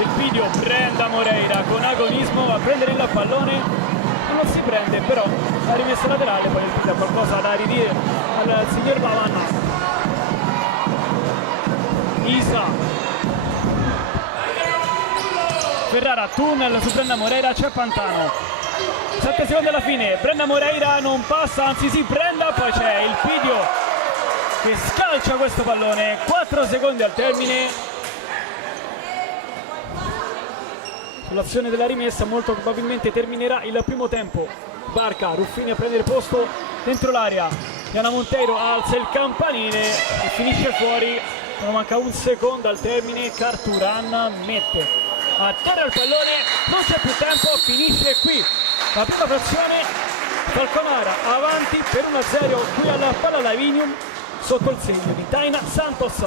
Elpidio, Brenda Moreira con agonismo va a prendere il pallone, non si prende, però la rimessa laterale, poi Elpidio ha qualcosa da ridire al signor Bavanna. Isa, Ferrara, tunnel su Brenda Moreira, c'è Pantano, 7 secondi alla fine, Brenda Moreira non passa, anzi sì, Brenda, poi c'è Elpidio che scalcia questo pallone, 4 secondi al termine. Sull'azione della rimessa molto probabilmente terminerà il primo tempo. Barca, Ruffini a prendere posto dentro l'area, Diana Monteiro alza il campanile e finisce fuori. Non manca un secondo al termine, Carturan mette a terra il pallone, non c'è più tempo, finisce qui la prima frazione. Falconara avanti per 1-0 qui alla Palla Lavinium sotto il segno di Taina Santos.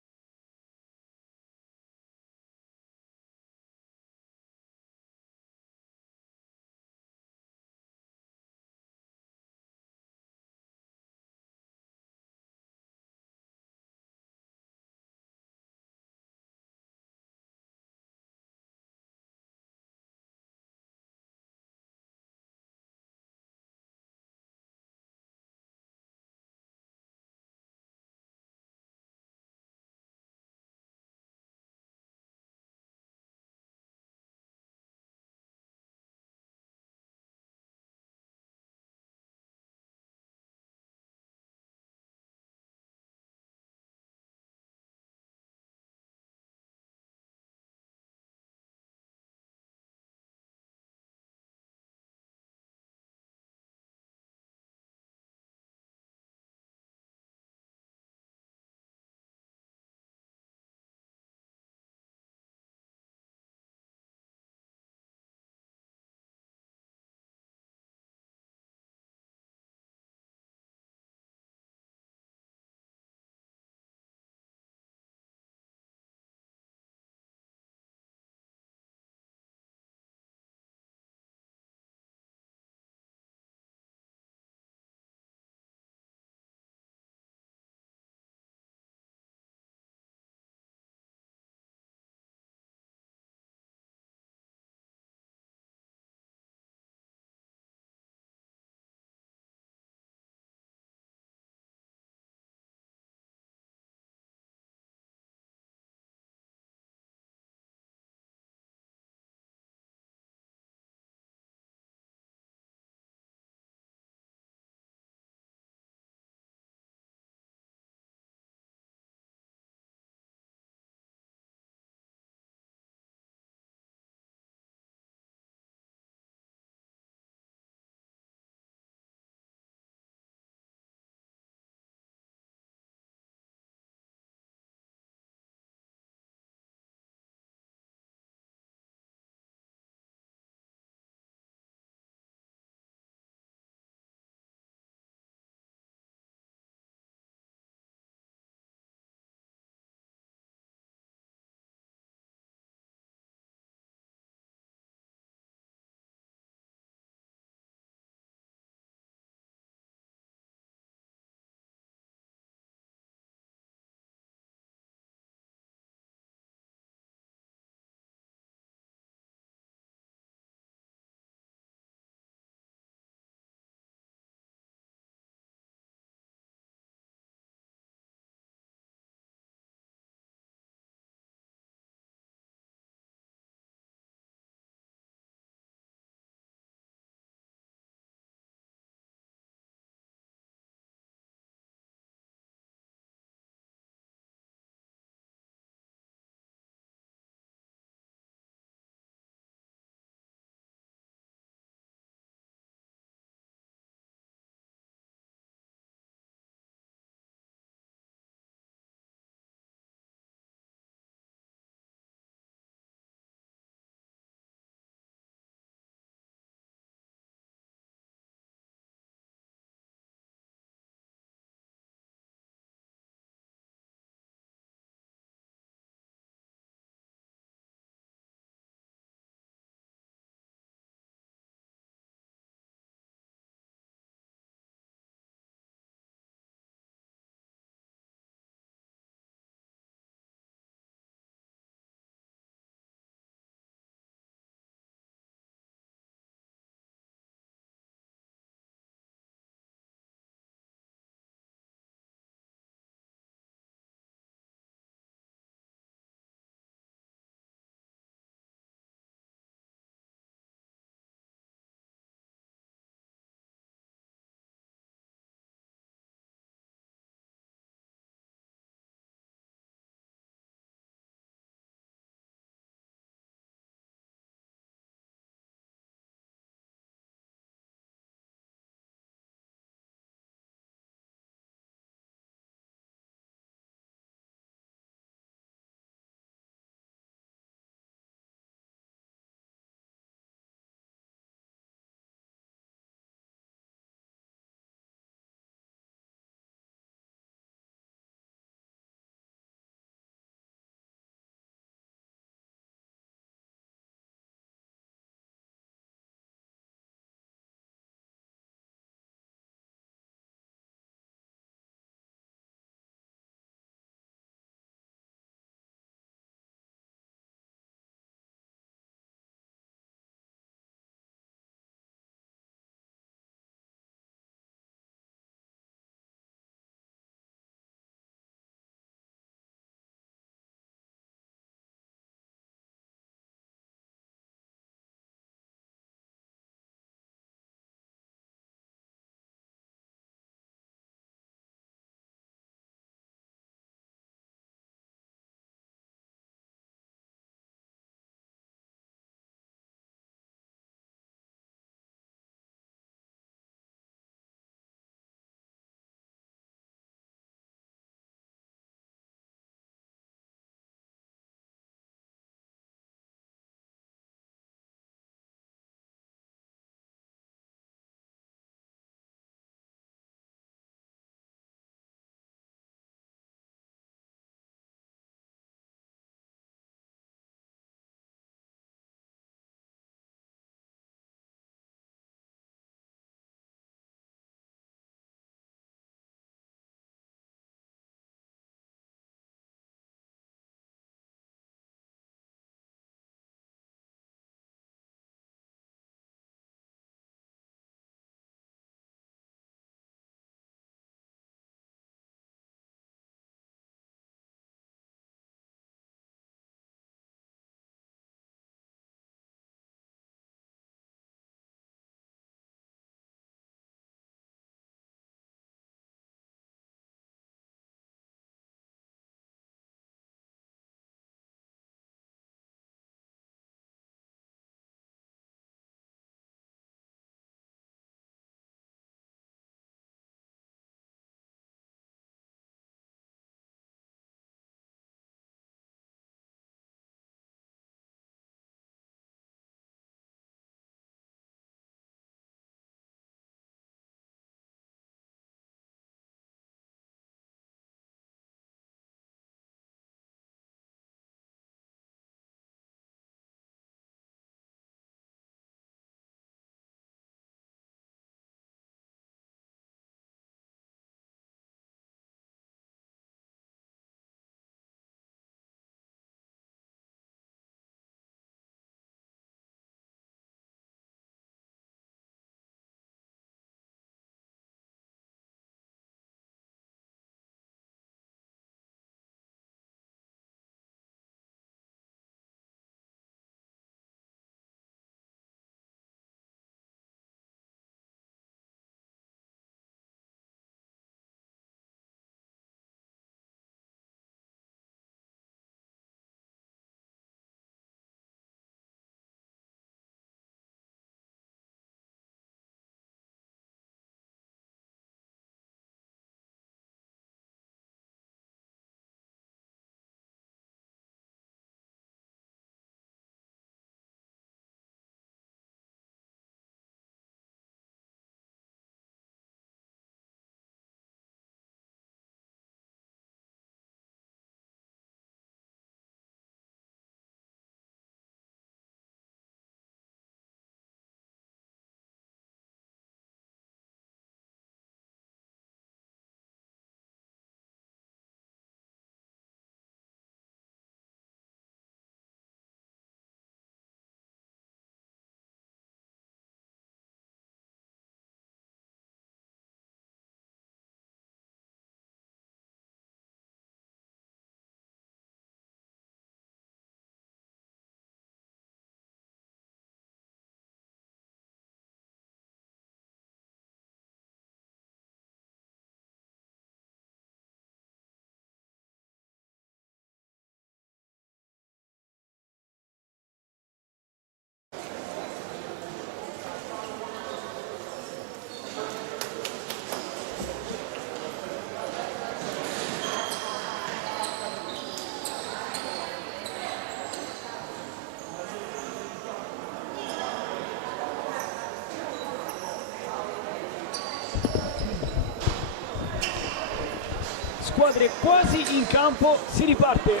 squadre quasi in campo. Si riparte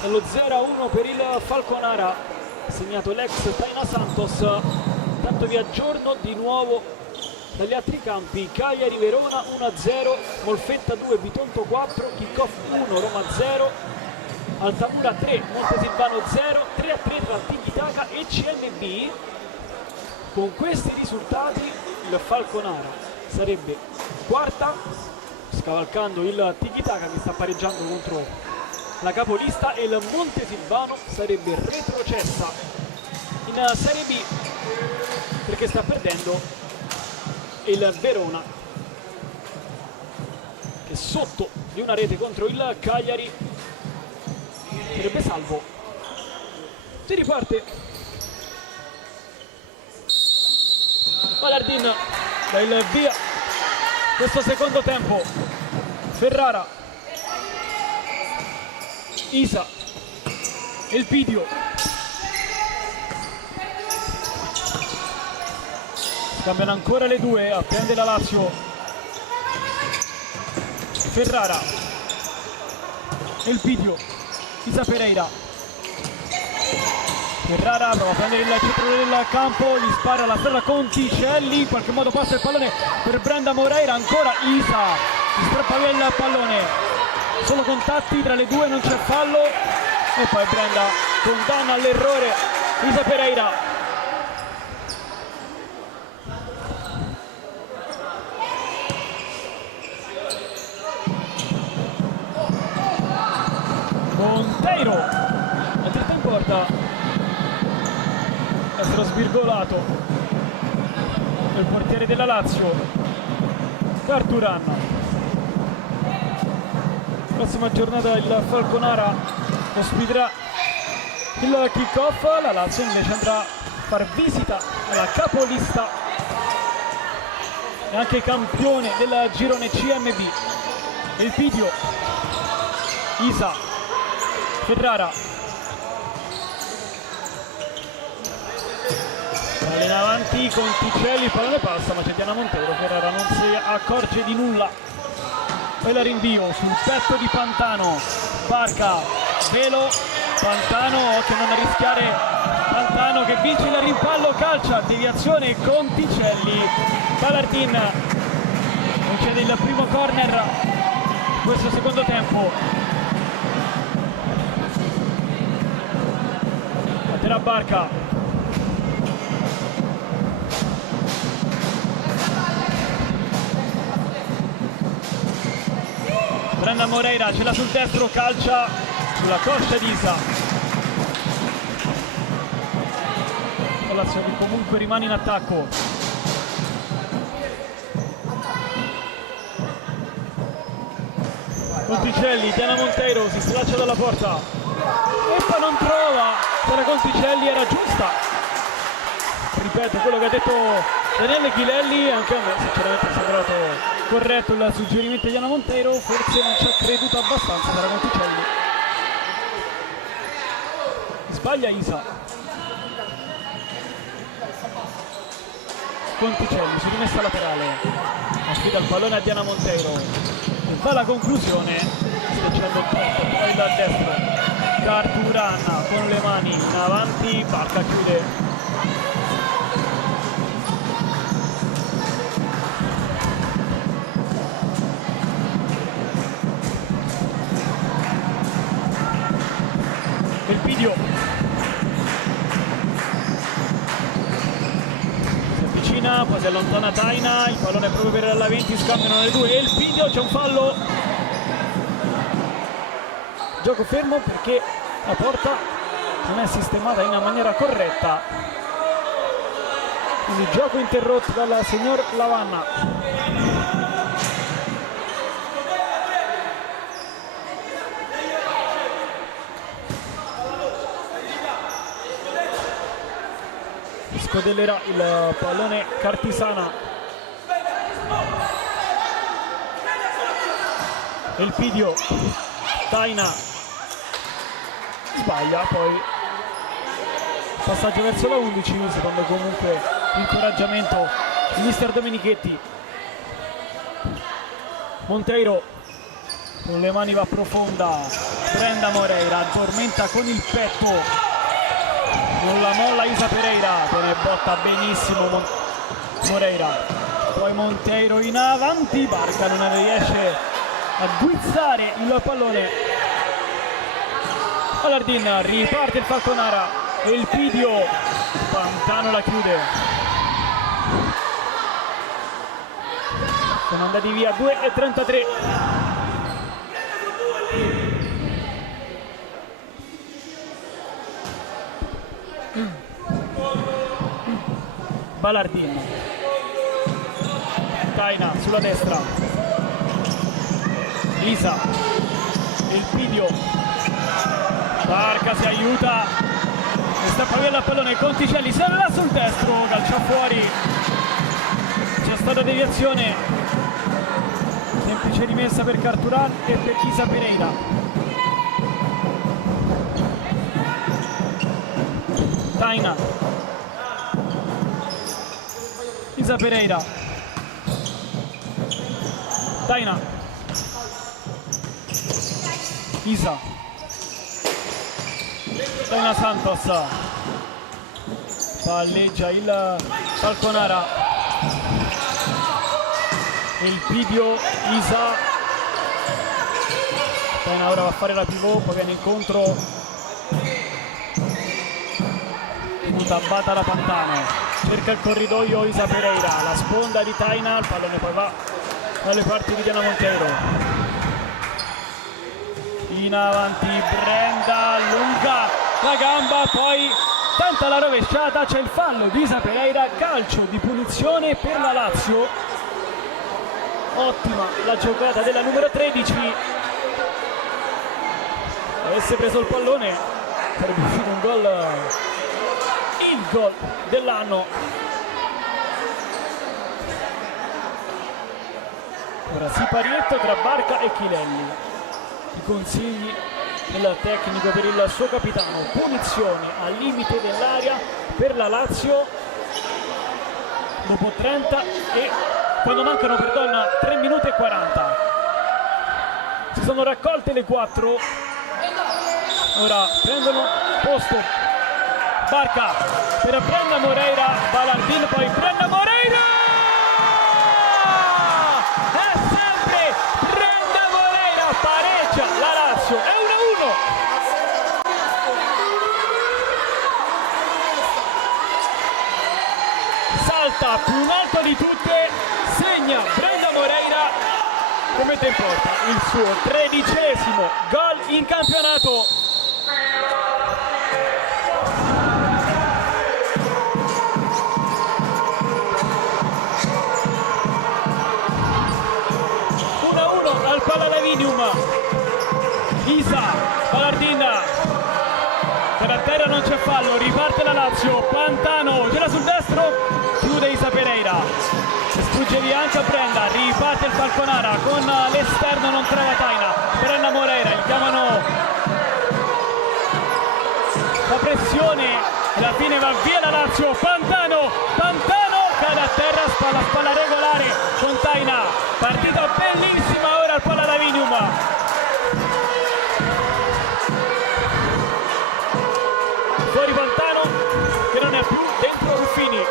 dallo 0-1 per il Falconara, segnato l'ex Taina Santos. Intanto vi aggiorno di nuovo dagli altri campi: Cagliari Verona 1-0, Molfetta 2, Bitonto 4, Kickoff 1, Roma 0, Altamura 3, Montesilvano 0, 3-3 tra Tiki-Taka e CMB. Con questi risultati il Falconara sarebbe quarta, scavalcando il Tiki-Taka che sta pareggiando contro la capolista, e il Montesilvano sarebbe retrocessa in Serie B perché sta perdendo il Verona, che sotto di una rete contro il Cagliari sarebbe salvo. Si riparte. Balardin dà il via questo secondo tempo. Ferrara, Isa, Elpidio, scambiano ancora le due, a prendere la Lazio. Ferrara, Elpidio, Isa Pereira. Ferrara prova a prendere il centro del campo, gli spara la strada Conticelli, in qualche modo passa il pallone per Brenda Moreira, ancora Isa, si strappa via il pallone, solo contatti tra le due, non c'è fallo, e poi Brenda condanna all'errore Isa Pereira. Monteiro, la testa in porta, essere svirgolato il portiere della Lazio, Carturan. Prossima giornata il Falconara ospiterà il kick-off, la Lazio invece andrà a far visita alla capolista e anche campione del girone CMB. Elpidio, Isa, Ferrara, in avanti Conticelli, il pallone passa ma c'è Diana Monteiro. Ferrara non si accorge di nulla, poi la rinvio sul petto di Pantano, Barca, velo, Pantano, occhio a non rischiare, Pantano che vince il rimpallo, calcia, deviazione Conticelli. Balardin concede il primo corner questo secondo tempo. Batterà Barca, Brenda Moreira ce l'ha sul destro, calcia sulla coscia di Isa. La Lazio che comunque rimane in attacco. Conticelli, Diana Monteiro si slaccia dalla porta e poi non trova. Sara Conticelli era giusta. Ripeto quello che ha detto Daniele Chilelli, anche a me sinceramente è sembrato corretto il suggerimento di Diana Monteiro, forse non ci ha creduto abbastanza Sara Conticelli. Sbaglia Isa. Conticelli su rimessa laterale, affida il pallone a Diana Monteiro e fa la conclusione schiacciando il tempo, poi dal destro Carturan con le mani in avanti, Barca chiude. Elpidio si avvicina, poi si allontana Taina, il pallone proprio per la 20, scambiano le due. Elpidio, c'è un fallo, gioco fermo perché la porta non è sistemata in una maniera corretta, quindi gioco interrotto dal signor Lavanna. Scodellerà il pallone Cartisana. Elpidio, Taina sbaglia, poi passaggio verso la 11 secondo comunque l'incoraggiamento di mister Domenichetti. Monteiro con le mani va profonda, Brenda Moreira, addormenta con il petto, non la molla Isa Pereira, te ne botta benissimo Moreira, poi Monteiro in avanti, Barca non riesce a guizzare il pallone, Balardin, riparte il Falconara, El Pidio, Pantano la chiude, sono andati via 2:33. Balardin, Taina sulla destra, Isa, il Pidio, Barca si aiuta e stappa via il pallone, Conticelli se ne va sul destro, calcia fuori, c'è stata deviazione, semplice rimessa per Carturan e per Isa Pereira. Taina, Isa Pereira, Taina, Isa, Taina Santos, palleggia il Falconara, il Pidio, Isa, Taina ora va a fare la pivot, poi viene incontro, Mutabata la Pantano, cerca il corridoio Isa Pereira, la sponda di Taina, il pallone poi va dalle parti di Diana Monteiro, in avanti Brenda, lunga la gamba, poi tenta la rovesciata, c'è il fallo di Isa Pereira, calcio di punizione per la Lazio, ottima la giocata della numero 13, avesse preso il pallone sarebbe uscito un gol, il gol dell'anno. Ora siparietto tra Barca e Chilelli, i consigli del tecnico per il suo capitano, punizione al limite dell'area per la Lazio dopo 30 e quando mancano 3 minuti e 40, si sono raccolte le 4, ora prendono posto Barca per Brenda Moreira, Balardin, poi Brenda Moreira, è sempre Brenda Moreira, pareggia la Lazio, è 1-1. Salta più in alto di tutte, segna Brenda Moreira che mette in porta il suo 13° gol in campionato. Al Pallalavinium, Isa, Balardin, per terra non c'è fallo, riparte la Lazio, Pantano, gira sul destro, chiude Isa Pereira, sfugge via anche a Brenda, riparte il Falconara, con l'esterno non trova Taina, Brenda Moreira, gli chiamano la pressione, e alla fine va via la Lazio, Pantano, cade a terra, spalla regolare con Taina, partita bellissima ora al Pallalavinium. Fuori Pantano che non è più dentro Ruffini.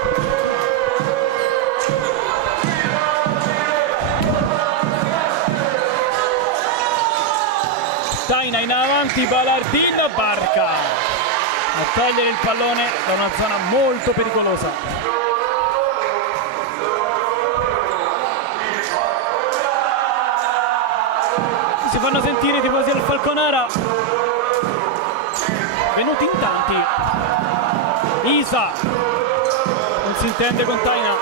Taina in avanti, Balardin, Barca a togliere il pallone da una zona molto pericolosa. Si fanno sentire i tifosi del Falconara, venuti in tanti. Isa non si intende con Taina,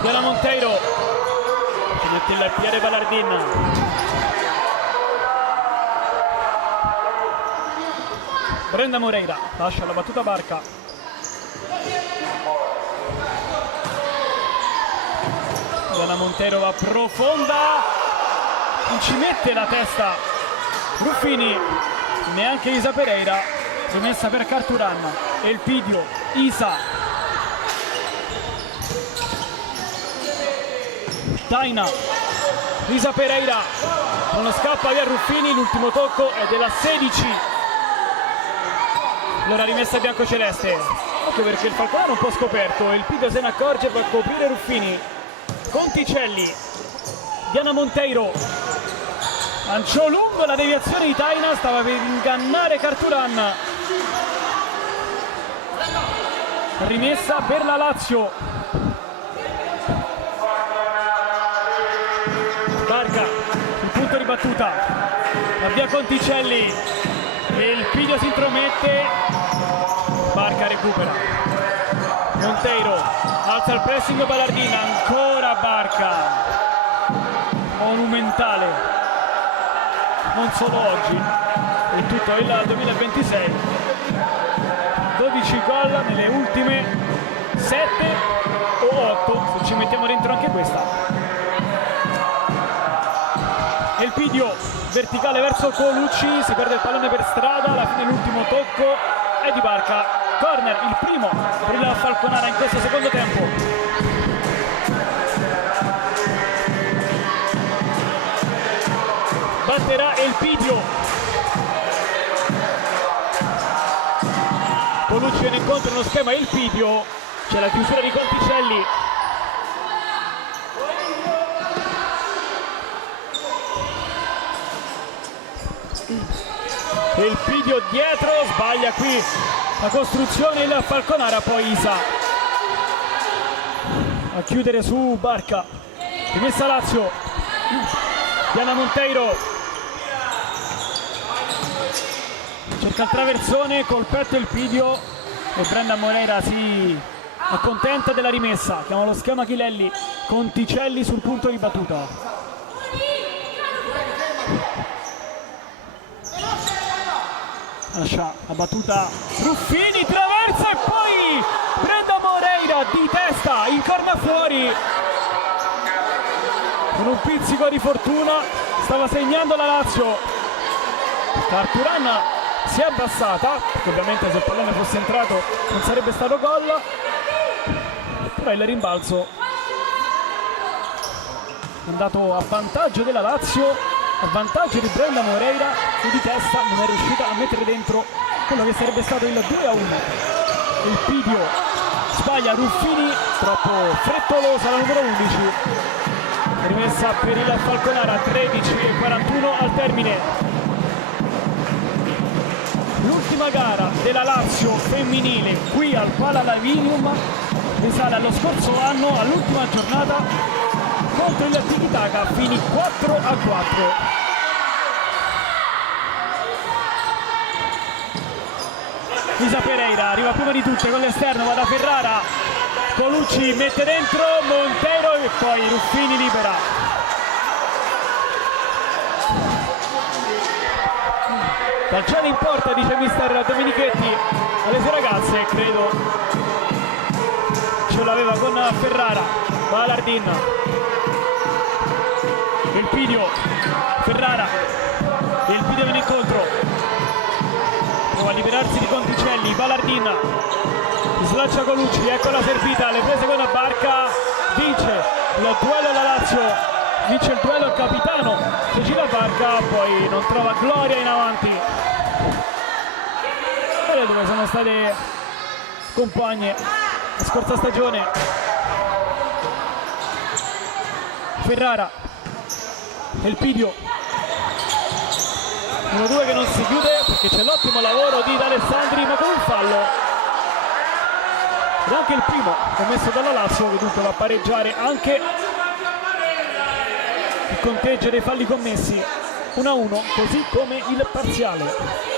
Diana Monteiro che mette il piede Balardin, Brenda Moreira lascia la battuta Barca, Diana Monteiro va profonda, non ci mette la testa Ruffini, neanche Isa Pereira, rimessa per Carturan, Elpidio, Isa, Taina, Isa Pereira, non scappa via Ruffini, l'ultimo tocco è della 16. Allora rimessa biancoceleste, occhio perché il Falconara è un po' scoperto, Elpidio se ne accorge, va a coprire Ruffini, Conticelli, Diana Monteiro, lanciò lungo, la deviazione di Taina, stava per ingannare Carturan. Rimessa per la Lazio. Barca, il punto di battuta. Va via Conticelli. Elpidio si intromette. Barca recupera. Monteiro alza il pressing, Ballardina, ancora Barca. Monumentale. Non solo oggi, in tutto il 2026. 12 gol nelle ultime 7 o 8, se ci mettiamo dentro anche questa. Elpidio, verticale verso Colucci, si perde il pallone per strada, alla fine l'ultimo tocco è di Barca. Corner, il primo per il Falconara in questo secondo tempo. Batterà Elpidio. Colucci viene incontro uno schema Elpidio, c'è la chiusura di Conticelli. Elpidio dietro, sbaglia qui la costruzione il Falconara, poi Isa a chiudere su Barca. Rimessa Lazio, Diana Monteiro cerca il traversone, col petto Elpidio e Brenda Moreira si accontenta della rimessa. Chiama lo schema Chilelli, Conticelli sul punto di battuta. Lascia la battuta Ruffini, traversa e poi Brenda Moreira di testa, incorna fuori. Con un pizzico di fortuna stava segnando la Lazio. Carturan si è abbassata, perché ovviamente se il pallone fosse entrato non sarebbe stato gol, però il rimbalzo è andato a vantaggio della Lazio, a vantaggio di Brenda Moreira, che di testa non è riuscita a mettere dentro quello che sarebbe stato il 2-1. Elpidio sbaglia, Ruffini troppo frettolosa la numero 11. Rimessa per il Falconara, 13:41 al termine. L'ultima gara della Lazio femminile qui al Pallalavinium risale allo scorso anno, all'ultima giornata contro il Tiki-Taka, finì 4-4. Isa Pereira arriva prima di tutte con l'esterno, va da Ferrara, Colucci mette dentro, Monteiro e poi Ruffini libera. Calciare in porta, dice mister Domenichetti alle sue ragazze, credo ce l'aveva con Ferrara. Ballardin, Elpidio, Ferrara, Elpidio viene incontro, prova a liberarsi di Conticelli, Ballardin si slaccia Colucci, ecco la servita, le prese con la Barca, vince il duello la Lazio, vince il duello il capitano Cecilia Barca, poi non trova gloria in avanti, dove sono state compagne la scorsa stagione. Ferrara, Elpidio, 1-2 che non si chiude perché c'è l'ottimo lavoro di D'Alessandri, ma con un fallo, ed anche il primo commesso dalla Lazio, che dunque va a pareggiare anche il conteggio dei falli commessi, 1-1, così come il parziale.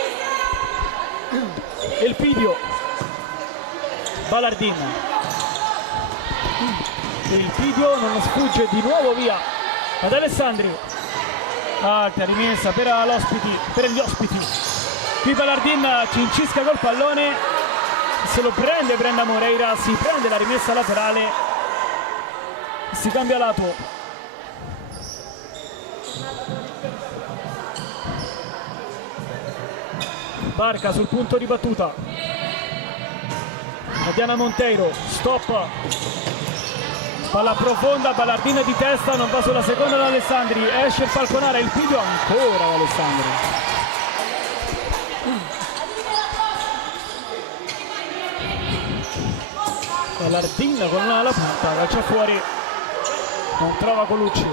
Elpidio, Ballardin, Elpidio non sfugge di nuovo via ad Alessandri, alta rimessa per gli ospiti, qui Ballardin cincisca col pallone, se lo prende Brenda Moreira, si prende la rimessa laterale, si cambia lato. Barca sul punto di battuta. Diana Monteiro, stop, palla profonda, Ballardina di testa, non va sulla seconda da Alessandri, esce il Falconara, il piglio ancora da Alessandri. Ballardina con la punta, calcia fuori, non trova Colucci.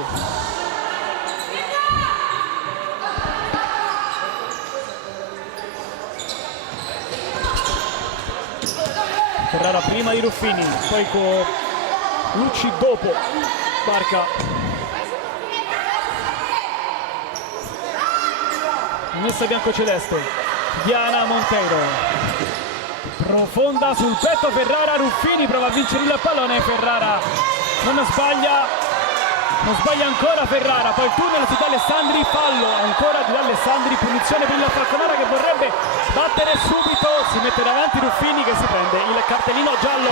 Ferrara prima di Ruffini, poi con Lucci dopo. Barca. Messa biancoceleste. Diana Monteiro. Profonda sul petto Ferrara, Ruffini prova a vincere il pallone, Ferrara non sbaglia ancora Ferrara, poi il tunnel su D'Alessandri, fallo ancora di D'Alessandri, punizione per il Falconara che vorrebbe battere subito, si mette davanti Ruffini che si prende il cartellino giallo.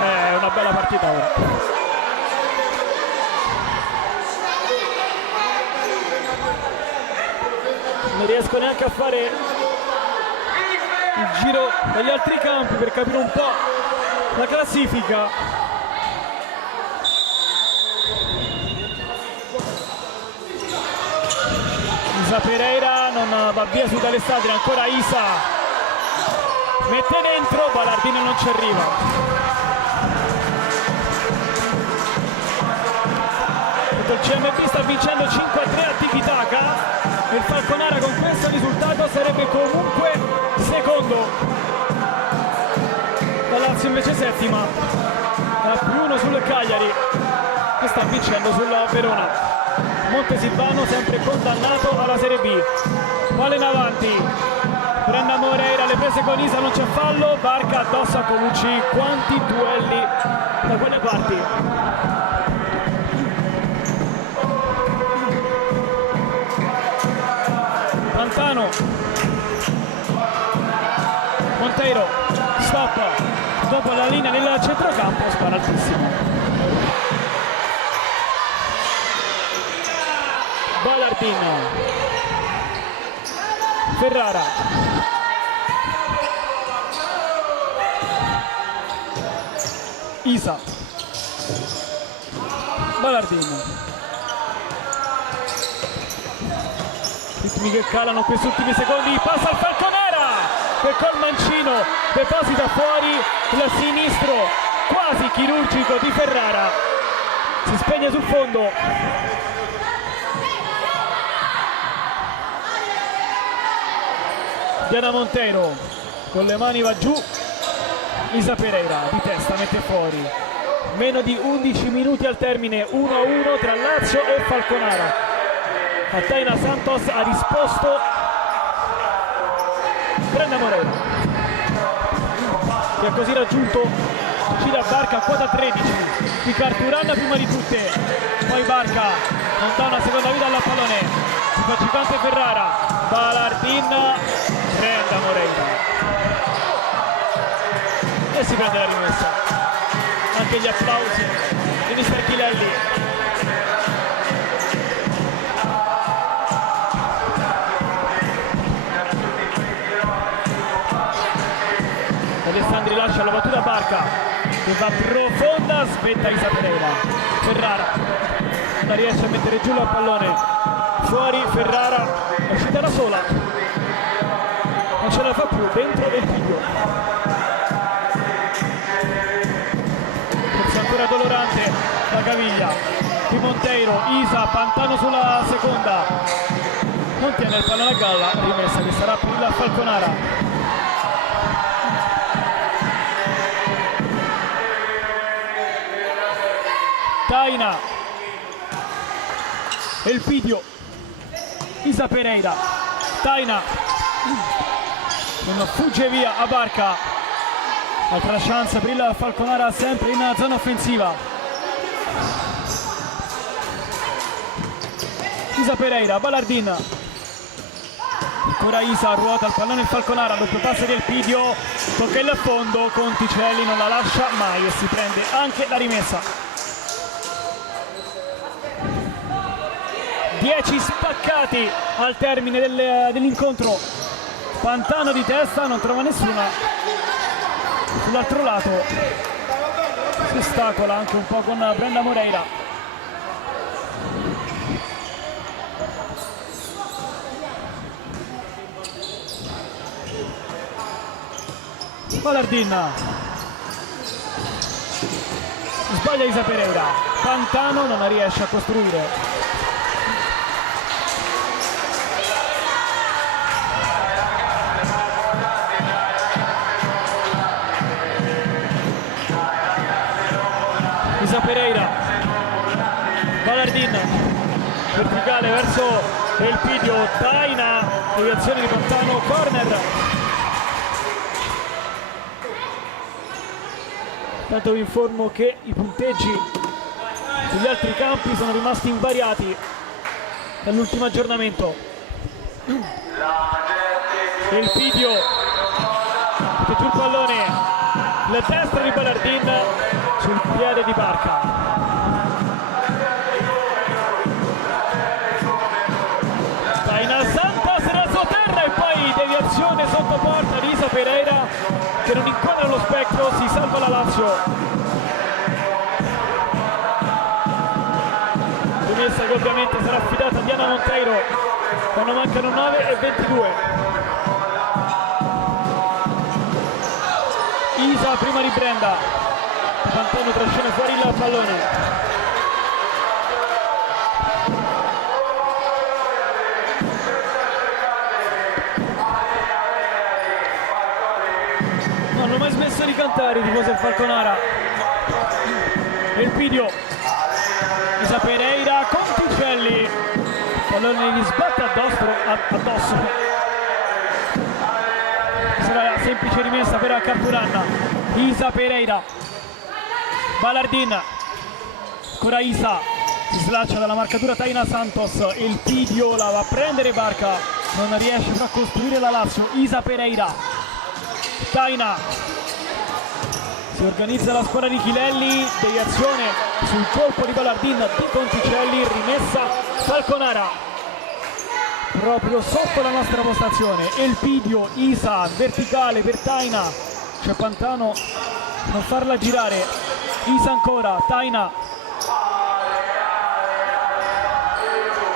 È una bella partita ora. Non riesco neanche a fare il giro dagli altri campi per capire un po' la classifica. Isa Pereira non va via su D'Alessandri, ancora Isa mette dentro, Ballardina non ci arriva. Il CMB sta vincendo 5-3 a Tiki-Taka e il Falconara con questo risultato sarebbe comunque secondo. La Lazio invece settima, a +1 sul Cagliari e sta vincendo sulla Verona. Montesilvano sempre condannato alla Serie B. Palla in avanti, Brenda Moreira, le prese con Isa, non c'è fallo, Barca addosso a Colucci. Quanti duelli da quelle parti. Pantano, Monteiro, stop, dopo la linea nel centrocampo, spara altissimo. Ballardino, Ferrara, Isa, Ballardino, ritmi che calano questi ultimi secondi, passa al Falconara che col mancino deposita fuori il sinistro quasi chirurgico di Ferrara, si spegne sul fondo. Diana Monteiro con le mani va giù, Isa Pereira di testa mette fuori. Meno di 11 minuti al termine, 1-1 tra Lazio e Falconara. Taina Santos ha risposto Brenda Moreira che ha così raggiunto Cida Barca a quota 13 di Carturanna prima di tutte, poi Barca non dà una seconda vita al pallone, si fa gigante Ferrara, Ballardina, Brenda Moreira e si prende la rimessa. Anche gli applausi di mister Chilelli. Alessandri lascia la battuta Barca che va profonda, aspetta Isa Pereira. Ferrara non riesce a mettere giù il pallone, fuori Ferrara, è uscita da sola, non ce la fa più, dentro del piglio. Forse ancora dolorante la caviglia di Monteiro, Isa, Pantano sulla seconda, non tiene il pallone a galla, rimessa che sarà per il Falconara. Taina, Elpidio, Isa Pereira, Taina, non fugge via a Barca, altra chance per il Falconara sempre in zona offensiva. Isa Pereira, Ballardina, ancora Isa, ruota il pallone il Falconara, doppio passo del Elpidio, tocca il fondo, Conticelli non la lascia mai e si prende anche la rimessa. 10 spaccati al termine dell'incontro. Pantano di testa, non trova nessuna. Sull'altro lato si ostacola anche un po' con Brenda Moreira. Ballardin, sbaglia Isa Pereira. Pantano non riesce a costruire. Isa Pereira, Ballardin, verticale verso Elpidio, Taina, deviazione di Pantano, corner. Intanto vi informo che i punteggi sugli altri campi sono rimasti invariati dall'ultimo aggiornamento. Elpidio mette giù il pallone, la destra di Ballardin sul piede di Barca. Taina Santos nel terra e poi deviazione sotto porta di Isa Pereira che non inquadra lo specchio, si salva la Lazio. Rimessa che ovviamente sarà affidata a Diana Monteiro quando mancano 9 e 22. Isa prima di Brenda. Pantano trascina fuori il pallone. Non hanno mai smesso di cantare i tifosi del Falconara. Elpidio, Isa Pereira, Conticelli, il pallone gli sbatte addosso. Sarà la semplice rimessa per Carturanna. Isa Pereira, Ballardin, ancora Isa, si slaccia dalla marcatura Taina Santos, Elpidio la va a prendere Barca, non riesce a costruire la Lazio. Isa Pereira, Taina, si organizza la squadra di Chilelli, deviazione sul colpo di Ballardin di Conticelli, rimessa Falconara, proprio sotto la nostra postazione. Elpidio, Isa, verticale per Taina, c'è Pantano, non farla girare. Isa ancora, Taina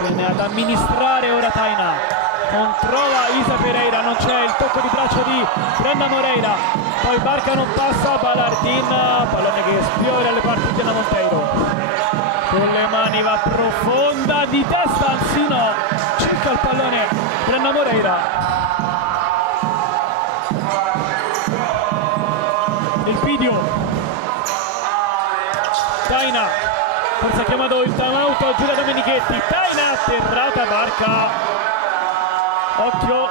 viene ad amministrare ora Taina, non trova Isa Pereira, non c'è il tocco di braccio di Brenda Moreira, poi Barca non passa, Ballardin, pallone che sfiora le parti di Diana Monteiro, con le mani va profonda di testa, anzi no, cerca il pallone Brenda Moreira. Elpidio, Taina, forse ha chiamato il time out a Giulia Domenichetti. Taina atterrata Barca, occhio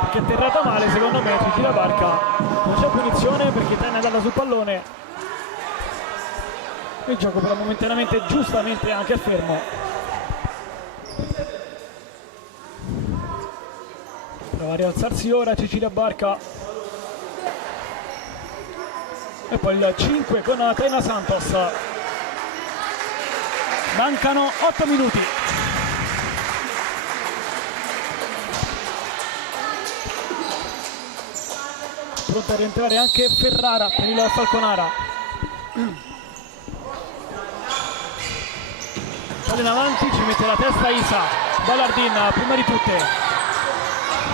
perché è atterrata male secondo me, Cecilia Barca, non c'è punizione perché Taina è andata sul pallone, il gioco però momentaneamente giustamente anche fermo. Prova a rialzarsi ora Cecilia Barca e poi il 5 con Taina Santos. Mancano 8 minuti. Pronta a rientrare anche Ferrara per il Falconara. Sale in avanti, ci mette la testa Isa. Ballardin prima di tutte.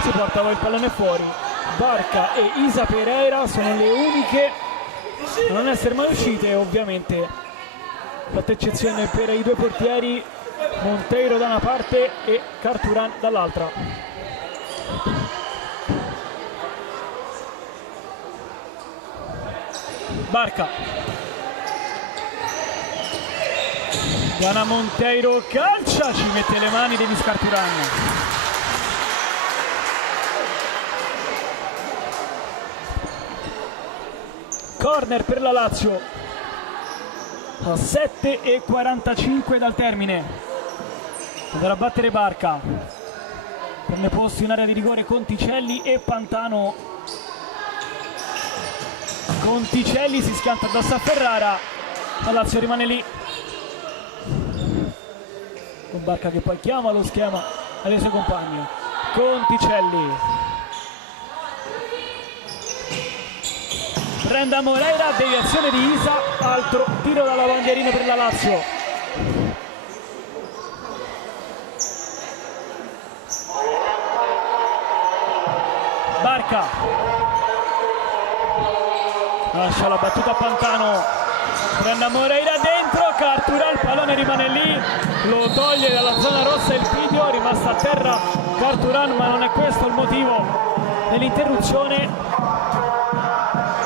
Si porta poi il pallone fuori. Barca e Isa Pereira sono le uniche a non essere mai uscite, ovviamente. Fatta eccezione per i due portieri, Monteiro da una parte e Carturan dall'altra. Barca, Diana Monteiro calcia, ci mette le mani Denis Carturan. Corner per la Lazio. A 7:45 dal termine. Dovrà battere Barca. Prende posto in area di rigore Conticelli e Pantano. Conticelli si schianta addosso a Ferrara. La Lazio rimane lì. con Barca che poi chiama lo schema alle sue compagne. Conticelli, Brenda Moreira, deviazione di Isa, altro tiro dalla bandierina per la Lazio. Barca lascia la battuta a Pantano, Brenda Moreira dentro, Cartura, il pallone rimane lì, lo toglie dalla zona rossa il Pidio, è rimasta a terra Carturan, ma non è questo il motivo dell'interruzione.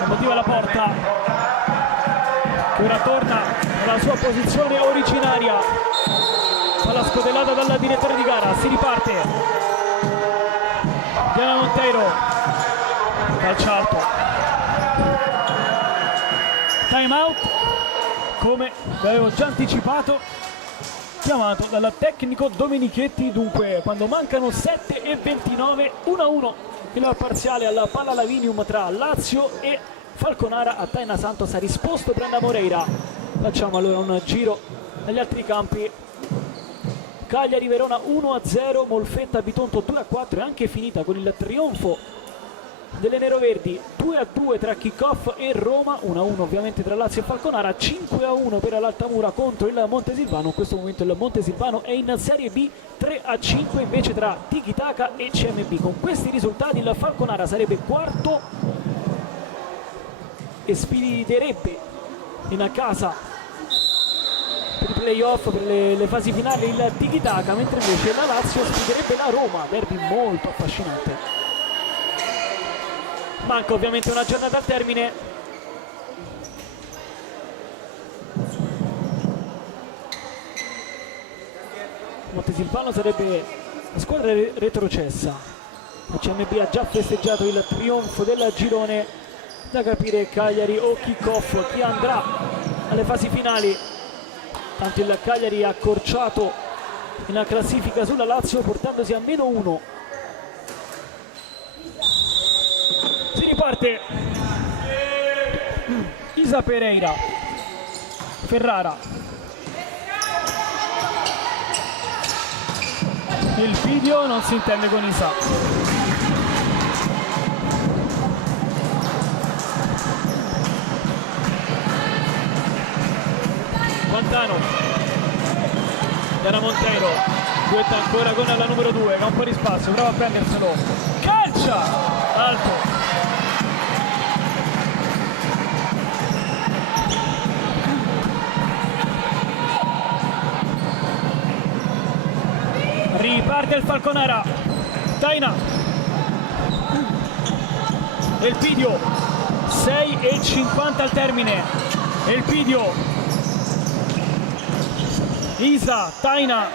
Il motivo è la porta che ora torna alla sua posizione originaria. Palla scodellata dal direttore di gara, si riparte. Diana Monteiro, calciato, time out, come vi avevo già anticipato, chiamato dal tecnico Domenichetti. Dunque quando mancano 7:29, 1-1 il parziale alla Palla Lavinium tra Lazio e Falconara. A Taina Santos ha risposto Brenda Moreira. Facciamo allora un giro negli altri campi. Cagliari Verona 1-0, Molfetta Bitonto 2-4, è anche finita con il trionfo delle neroverdi 2-2 tra Kickoff e Roma, 1-1 ovviamente tra Lazio e Falconara, 5-1 per l'Altamura contro il Montesilvano. In questo momento il Montesilvano è in Serie B, 3-5 invece tra Tiki Taka e CMB. Con questi risultati il Falconara sarebbe quarto e sfiderebbe in casa per i playoff, per le fasi finali il Tiki Taka, mentre invece la Lazio sfiderebbe la Roma, derby molto affascinante. Manca ovviamente una giornata al termine. Montesilvano sarebbe la squadra retrocessa. La CMB ha già festeggiato il trionfo del girone. Da capire Cagliari o Kickoff chi andrà alle fasi finali. Tanto il Cagliari ha accorciato in classifica sulla Lazio portandosi a -1. Si riparte. Isa Pereira, Ferrara, il video non si intende con Isa. Pantano, Diana Monteiro, duetta ancora con la numero 2 che ha un po' di spazio, prova a prenderselo, calcia, alto. Riparte il Falconara, Taina, Elpidio, 6:50 al termine, Elpidio, Isa, Taina,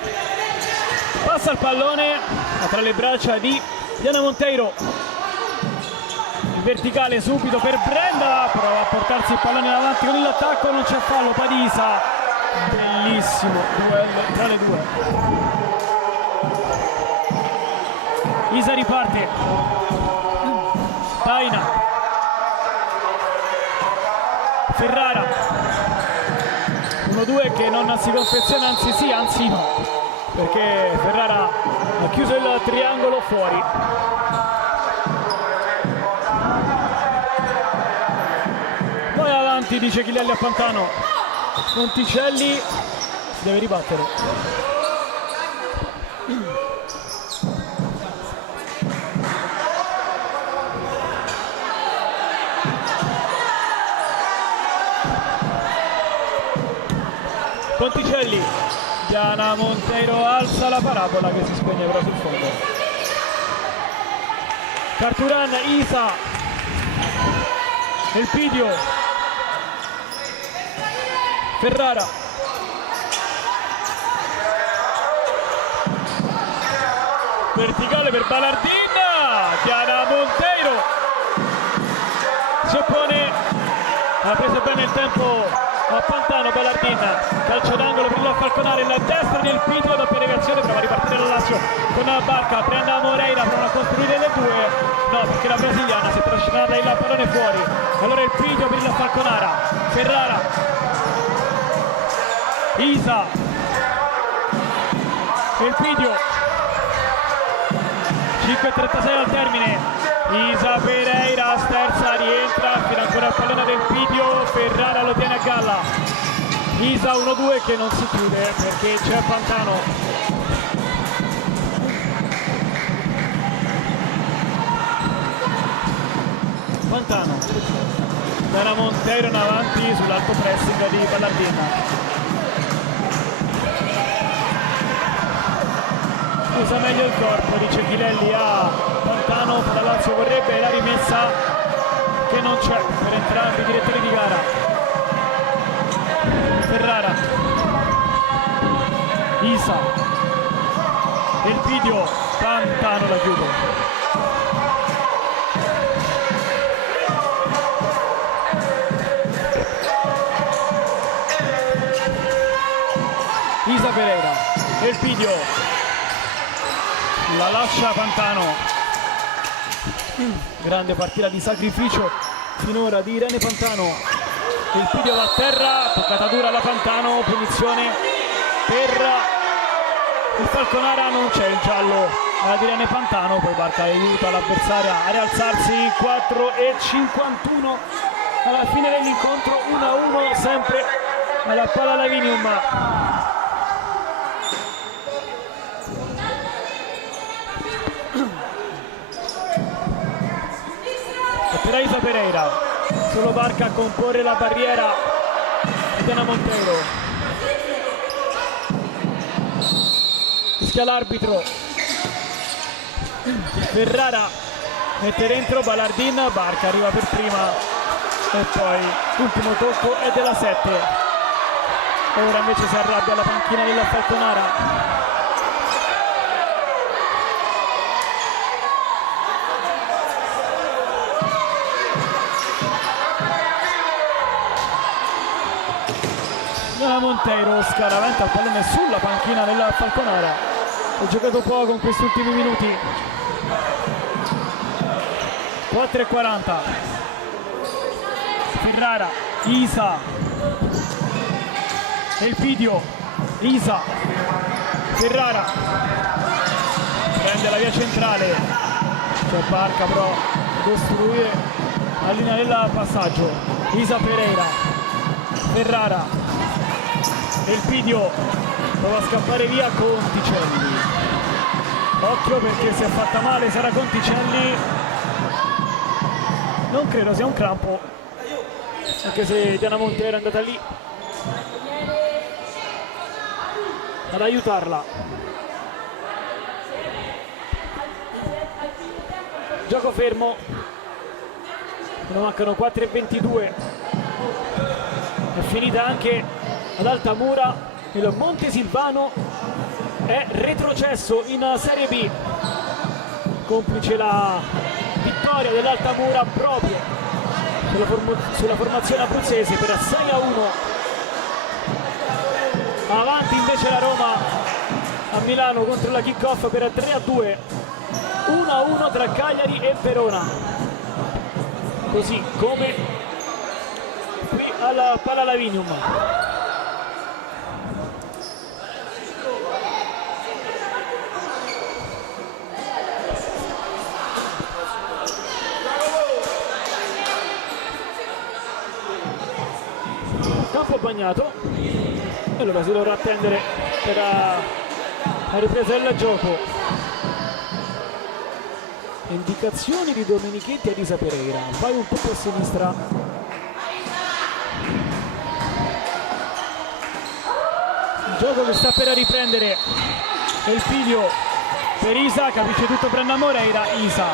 passa il pallone tra le braccia di Diana Monteiro, in verticale subito per Brenda, prova a portarsi il pallone avanti con l'attacco, non c'è fallo, Padisa, bellissimo duello tra le due. Isa riparte, Taina, Ferrara, 1-2 che non si confeziona, anzi no, perché Ferrara ha chiuso il triangolo fuori. Poi avanti, dice Chilelli a Pantano, Conticelli si deve ribattere. Conticelli, Diana Monteiro alza la parabola che si spegne però sul fondo. Carturan, Isa, Elpidio, Ferrara, verticale per Ballardina, Diana Monteiro si oppone, ha preso bene il tempo a Pantano. Ballardina, calcio d'angolo per la Falconara, il destro del Pidio, doppia deviazione, prova a ripartire la Lazio con la Barca, Brenda Moreira, prova a costruire le due, no perché la brasiliana si è trascinata il pallone fuori, allora il Pidio per la Falconara, Ferrara, Isa, Elpidio, 5:36 al termine, Isa Pereira sterza, rientra, fino ancora il pallone ad Elpidio, Ferrara lo tiene a galla, Isa 1-2 che non si chiude perché c'è Pantano. Pantano, Dana Montero in avanti sull'alto pressing di Ballardin. Usa meglio il corpo, dice Chilelli a Pantano, la Lazio vorrebbe la rimessa che non c'è per entrambi i direttori di gara. Ferrara, Isa, Elpidio, Pantano la chiude. Isa Pereira, Elpidio, la lascia Pantano. Grande partita di sacrificio finora di Irene Pantano. Elpidio va a terra, toccata dura la Pantano, punizione per il Falconara, non c'è il giallo ad Irene Pantano, poi Barca aiuta l'avversaria a rialzarsi. 4:51 alla fine dell'incontro, 1-1 sempre alla Palla Lavinium. Per Isa Pereira, solo Barca a comporre la barriera di Dana Montero. Fischia l'arbitro. Ferrara mette dentro Ballardin, Barca arriva per prima e poi l'ultimo tocco è della 7. Ora invece si arrabbia la panchina della Falconara. Montero scaraventa il pallone sulla panchina della Falconara, ha giocato poco in questi ultimi minuti. 4:40. Ferrara, Isa, Elpidio, Isa, Ferrara prende la via centrale, c'è Barca però a costruire la linea del passaggio. Isa Pereira, Ferrara, Elpidio prova a scappare via Conticelli, occhio perché si è fatta male Sara Conticelli, non credo sia un crampo anche se Diana Montero è andata lì ad aiutarla. Gioco fermo, ne mancano 4:22, è finita anche ad Altamura, il Montesilvano è retrocesso in Serie B, complice la vittoria dell'Altamura proprio sulla formazione abruzzese per 6-1. Avanti invece la Roma a Milano contro la kick-off per 3-2, 1-1 tra Cagliari e Verona, così come qui alla Palla Lavinium. Campo bagnato e allora si dovrà attendere per la ripresa del gioco. Indicazioni di Domenichetti ad Isa Pereira, vai un po' più a sinistra. Il gioco che sta per riprendere Elpidio per Isa, capisce tutto Brenna Moreira, Isa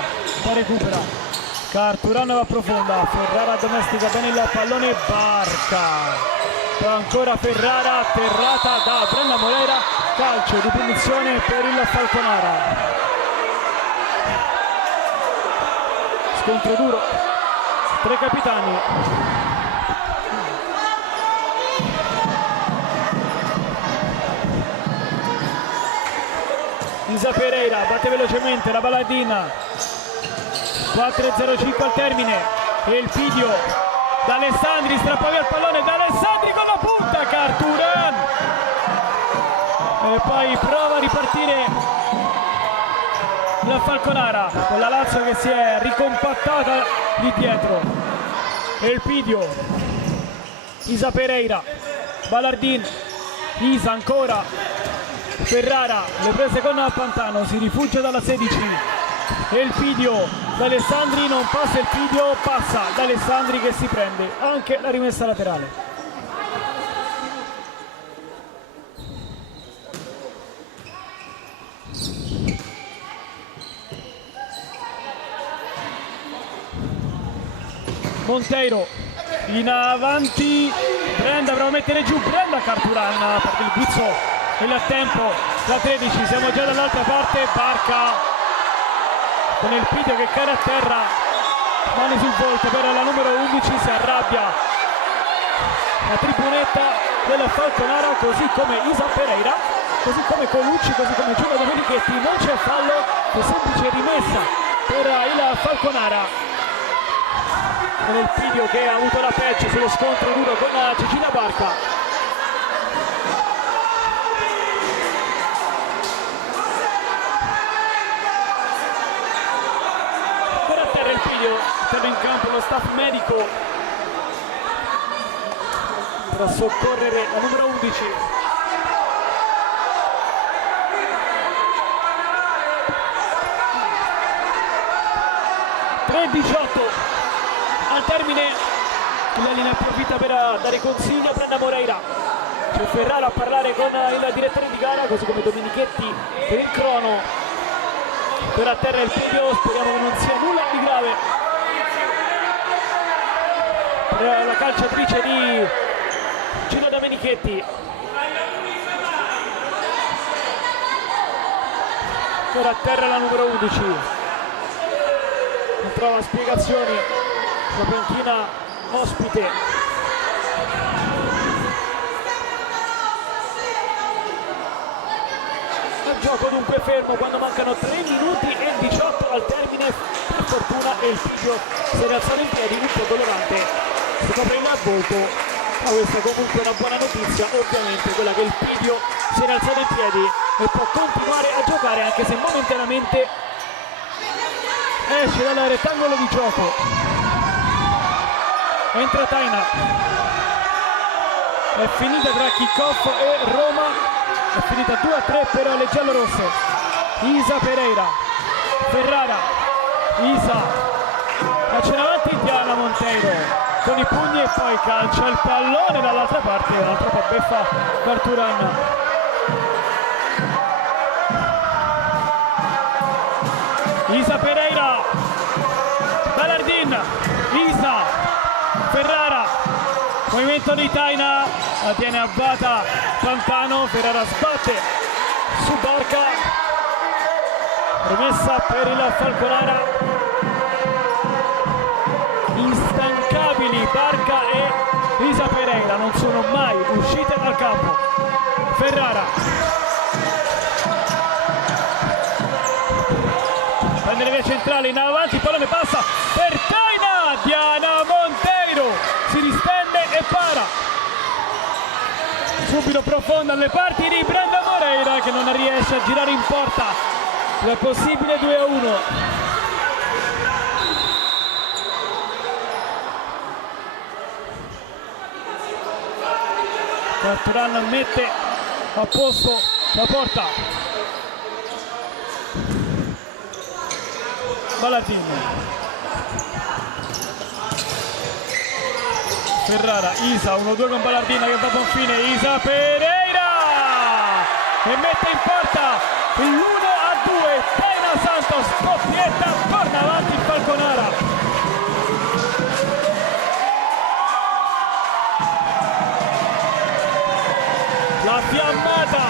poi recupera. Carturano va profonda, Ferrara domestica bene il pallone, Barca, poi ancora Ferrara, atterrata da Brenna Moreira, calcio di punizione per il Falconara. Scontro duro, tre capitani. Isa Pereira batte velocemente la Ballardina. 4:05 al termine, Elpidio D'Alessandri strappa via il pallone, D'Alessandri con la punta, Carturan e poi prova a ripartire la Falconara con la Lazio che si è ricompattata lì dietro. Elpidio, Isa Pereira, Ballardin, Isa ancora, Ferrara, le prese con Pantano, si rifugia dalla 16, Elpidio, D'Alessandri, non passa Elpidio, passa D'Alessandri che si prende anche la rimessa laterale. Monteiro in avanti, Brenda prova a mettere giù, Brenda Carturan per il guizzo, il tempo da 13, siamo già dall'altra parte, Barca con il Elpidio che cade a terra, mani sul volto per la numero 11, si arrabbia la tribunetta della Falconara, così come Isa Pereira, così come Colucci, così come Giulia Domenichetti, non c'è fallo, è semplice rimessa per il Falconara. Con il Elpidio che ha avuto la peggio sullo scontro duro con Cecina Barca. Per a terra il Elpidio, terra in campo lo staff medico per soccorrere la numero 11. Al termine la linea approfitta per dare consiglio a Brenda Moreira, c'è Ferrara a parlare con il direttore di gara, così come Domenichetti per il crono. Per a terra il Elpidio, speriamo che non sia nulla di grave per la calciatrice di Gino Domenichetti. Per a terra la numero 11, non trova spiegazioni la panchina ospite. Il gioco dunque fermo quando mancano 3 minuti e 18 al termine. Per fortuna Elpidio si è rialzato in piedi, un po' dolorante, si copre il volto, ma questa è comunque una buona notizia, ovviamente quella che Elpidio si è rialzato in piedi e può continuare a giocare, anche se momentaneamente esce dal rettangolo di gioco. Entra Taina, è finita tra Kick-Off e Roma, è finita 2-3 per le giallorosse. Isa Pereira, Ferrara, Isa, faccia in avanti Diana Monteiro con i pugni e poi calcia il pallone dall'altra parte, un'altra po' beffa Carturan. Isa Pereira, Ballardin, Isa, Ferrara, movimento di Taina, la tiene a bada Pantano, Ferrara sbatte su Barca, rimessa per il Falconara, instancabili Barca e Isa Pereira, non sono mai uscite dal campo. Ferrara prende le vie centrali, in avanti, il pallone passa per Taina, Diana Monteiro si distende e para subito profonda alle parti di Brenda Moreira che non riesce a girare in porta il possibile 2-1. Carturan mette a posto la porta. Ballardin, Ferrara, Isa, 1-2 con Ballardina che va a buon fine, Isa Pereira e mette in porta l'1-2, Taina Santos, doppietta, torna avanti il Falconara. La fiammata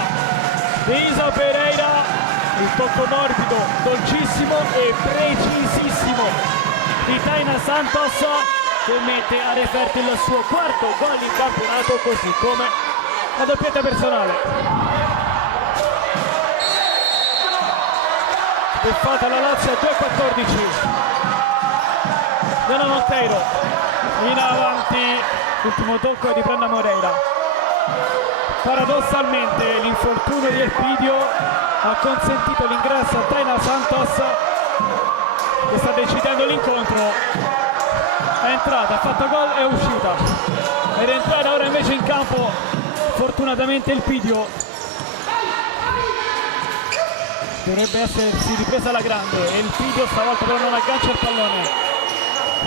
di Isa Pereira, il tocco morbido, dolcissimo e precisissimo di Taina Santos che mette a referto il suo quarto gol in campionato, così come la doppietta personale. Beffata la Lazio a 2-14. Della Monteiro in avanti, ultimo tocco di Brenda Moreira. Paradossalmente l'infortunio di Elpidio ha consentito l'ingresso a Taina Santos, che sta decidendo l'incontro. È entrata, ha fatto gol e è uscita. Ed è entrata ora invece in campo fortunatamente Elpidio. Dovrebbe essersi ripresa alla grande. Elpidio stavolta però non aggancia il pallone.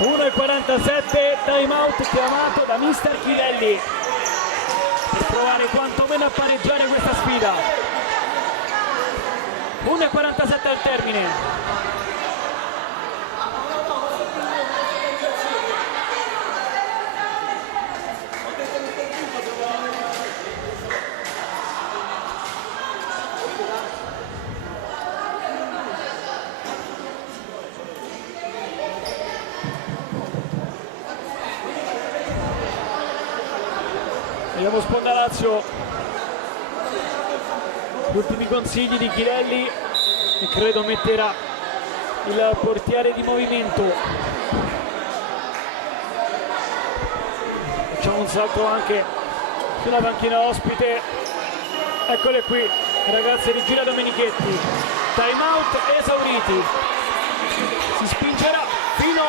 1:47, time out chiamato da mister Chirelli per provare quantomeno a pareggiare questa sfida. 1:47 al termine. Vediamo Sponda Lazio, gli ultimi consigli di Chirelli, che credo metterà il portiere di movimento. Facciamo un salto anche sulla panchina ospite. Eccole qui, le ragazze di Gira Domenichetti. Time out esauriti. Si spingerà fino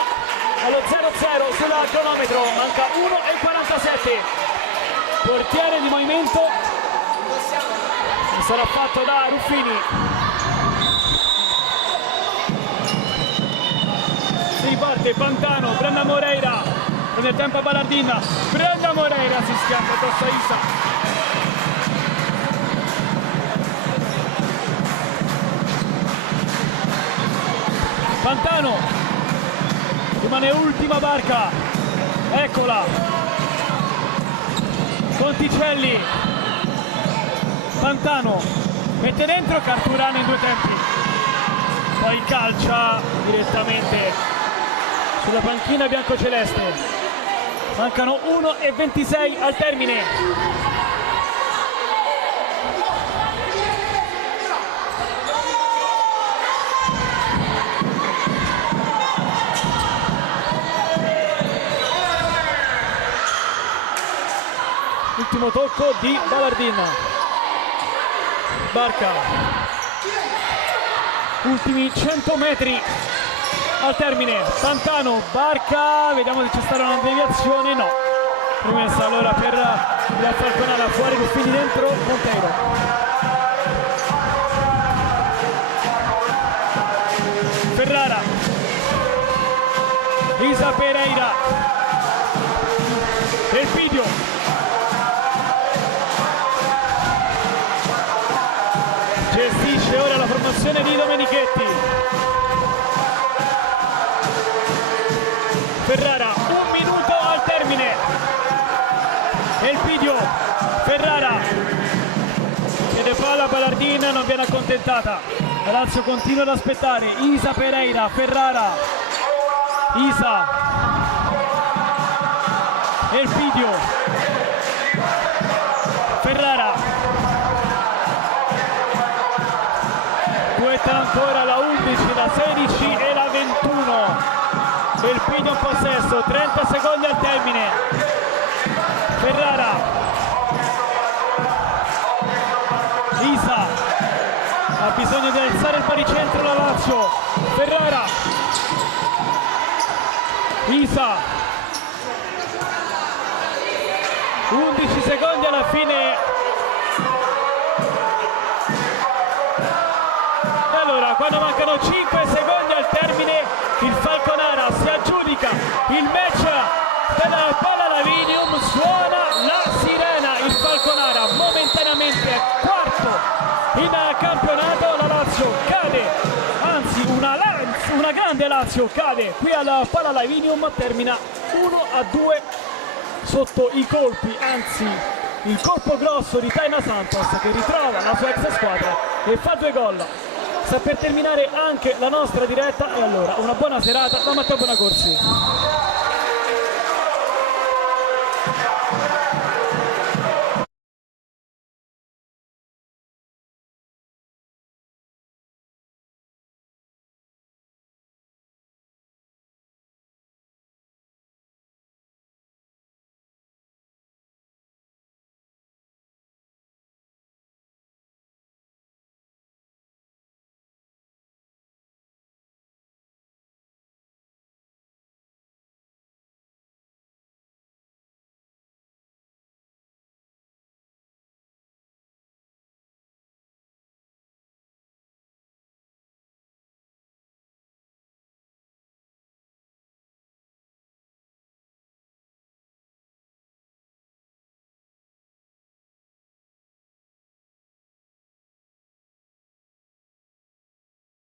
allo 0-0 sul cronometro, manca 1:47. Portiere di movimento sarà fatto da Ruffini. Si riparte Pantano, Brenda Moreira, e nel tempo Ballardina. Brenda Moreira si schianta addosso a Isa. Pantano, rimane ultima Barca, eccola. Conticelli, Pantano, mette dentro Carturano in 2 tempi, poi calcia direttamente sulla panchina biancoceleste. Mancano 1:26 al termine. Ultimo tocco di Ballardina. Barca, ultimi 100 metri al termine. Pantano, Barca, vediamo se c'è stata una deviazione. No, rimessa allora per la Falconara, fuori Ruffini, dentro Monteiro. Ferrara, Isa Pereira, Elpidio, gestisce ora la formazione di Domenichetti. Ferrara, 1 minuto al termine. Elpidio, Ferrara, chiede palla Ballardina, non viene accontentata. La Lazio continua ad aspettare. Isa Pereira, Ferrara, Isa, Elpidio, Ferrara. Duettano ancora la 11, la 16 e la 21. Elpidio in possesso, 30 secondi al termine. Ferrara, Isa, ha bisogno di alzare il baricentro la Lazio. Ferrara, Isa, 11 secondi alla fine. Quando mancano 5 secondi al termine, il Falconara si aggiudica il match della Palla Lavinium. Suona la sirena, il Falconara momentaneamente è quarto in campionato. La Lazio cade, anzi una grande Lazio cade qui alla Palla Lavinium, termina 1-2 sotto i colpi, anzi il colpo grosso di Taina Santos, che ritrova la sua ex squadra e fa 2 gol. Sta per terminare anche la nostra diretta, e allora una buona serata da Matteo Bonacorsi.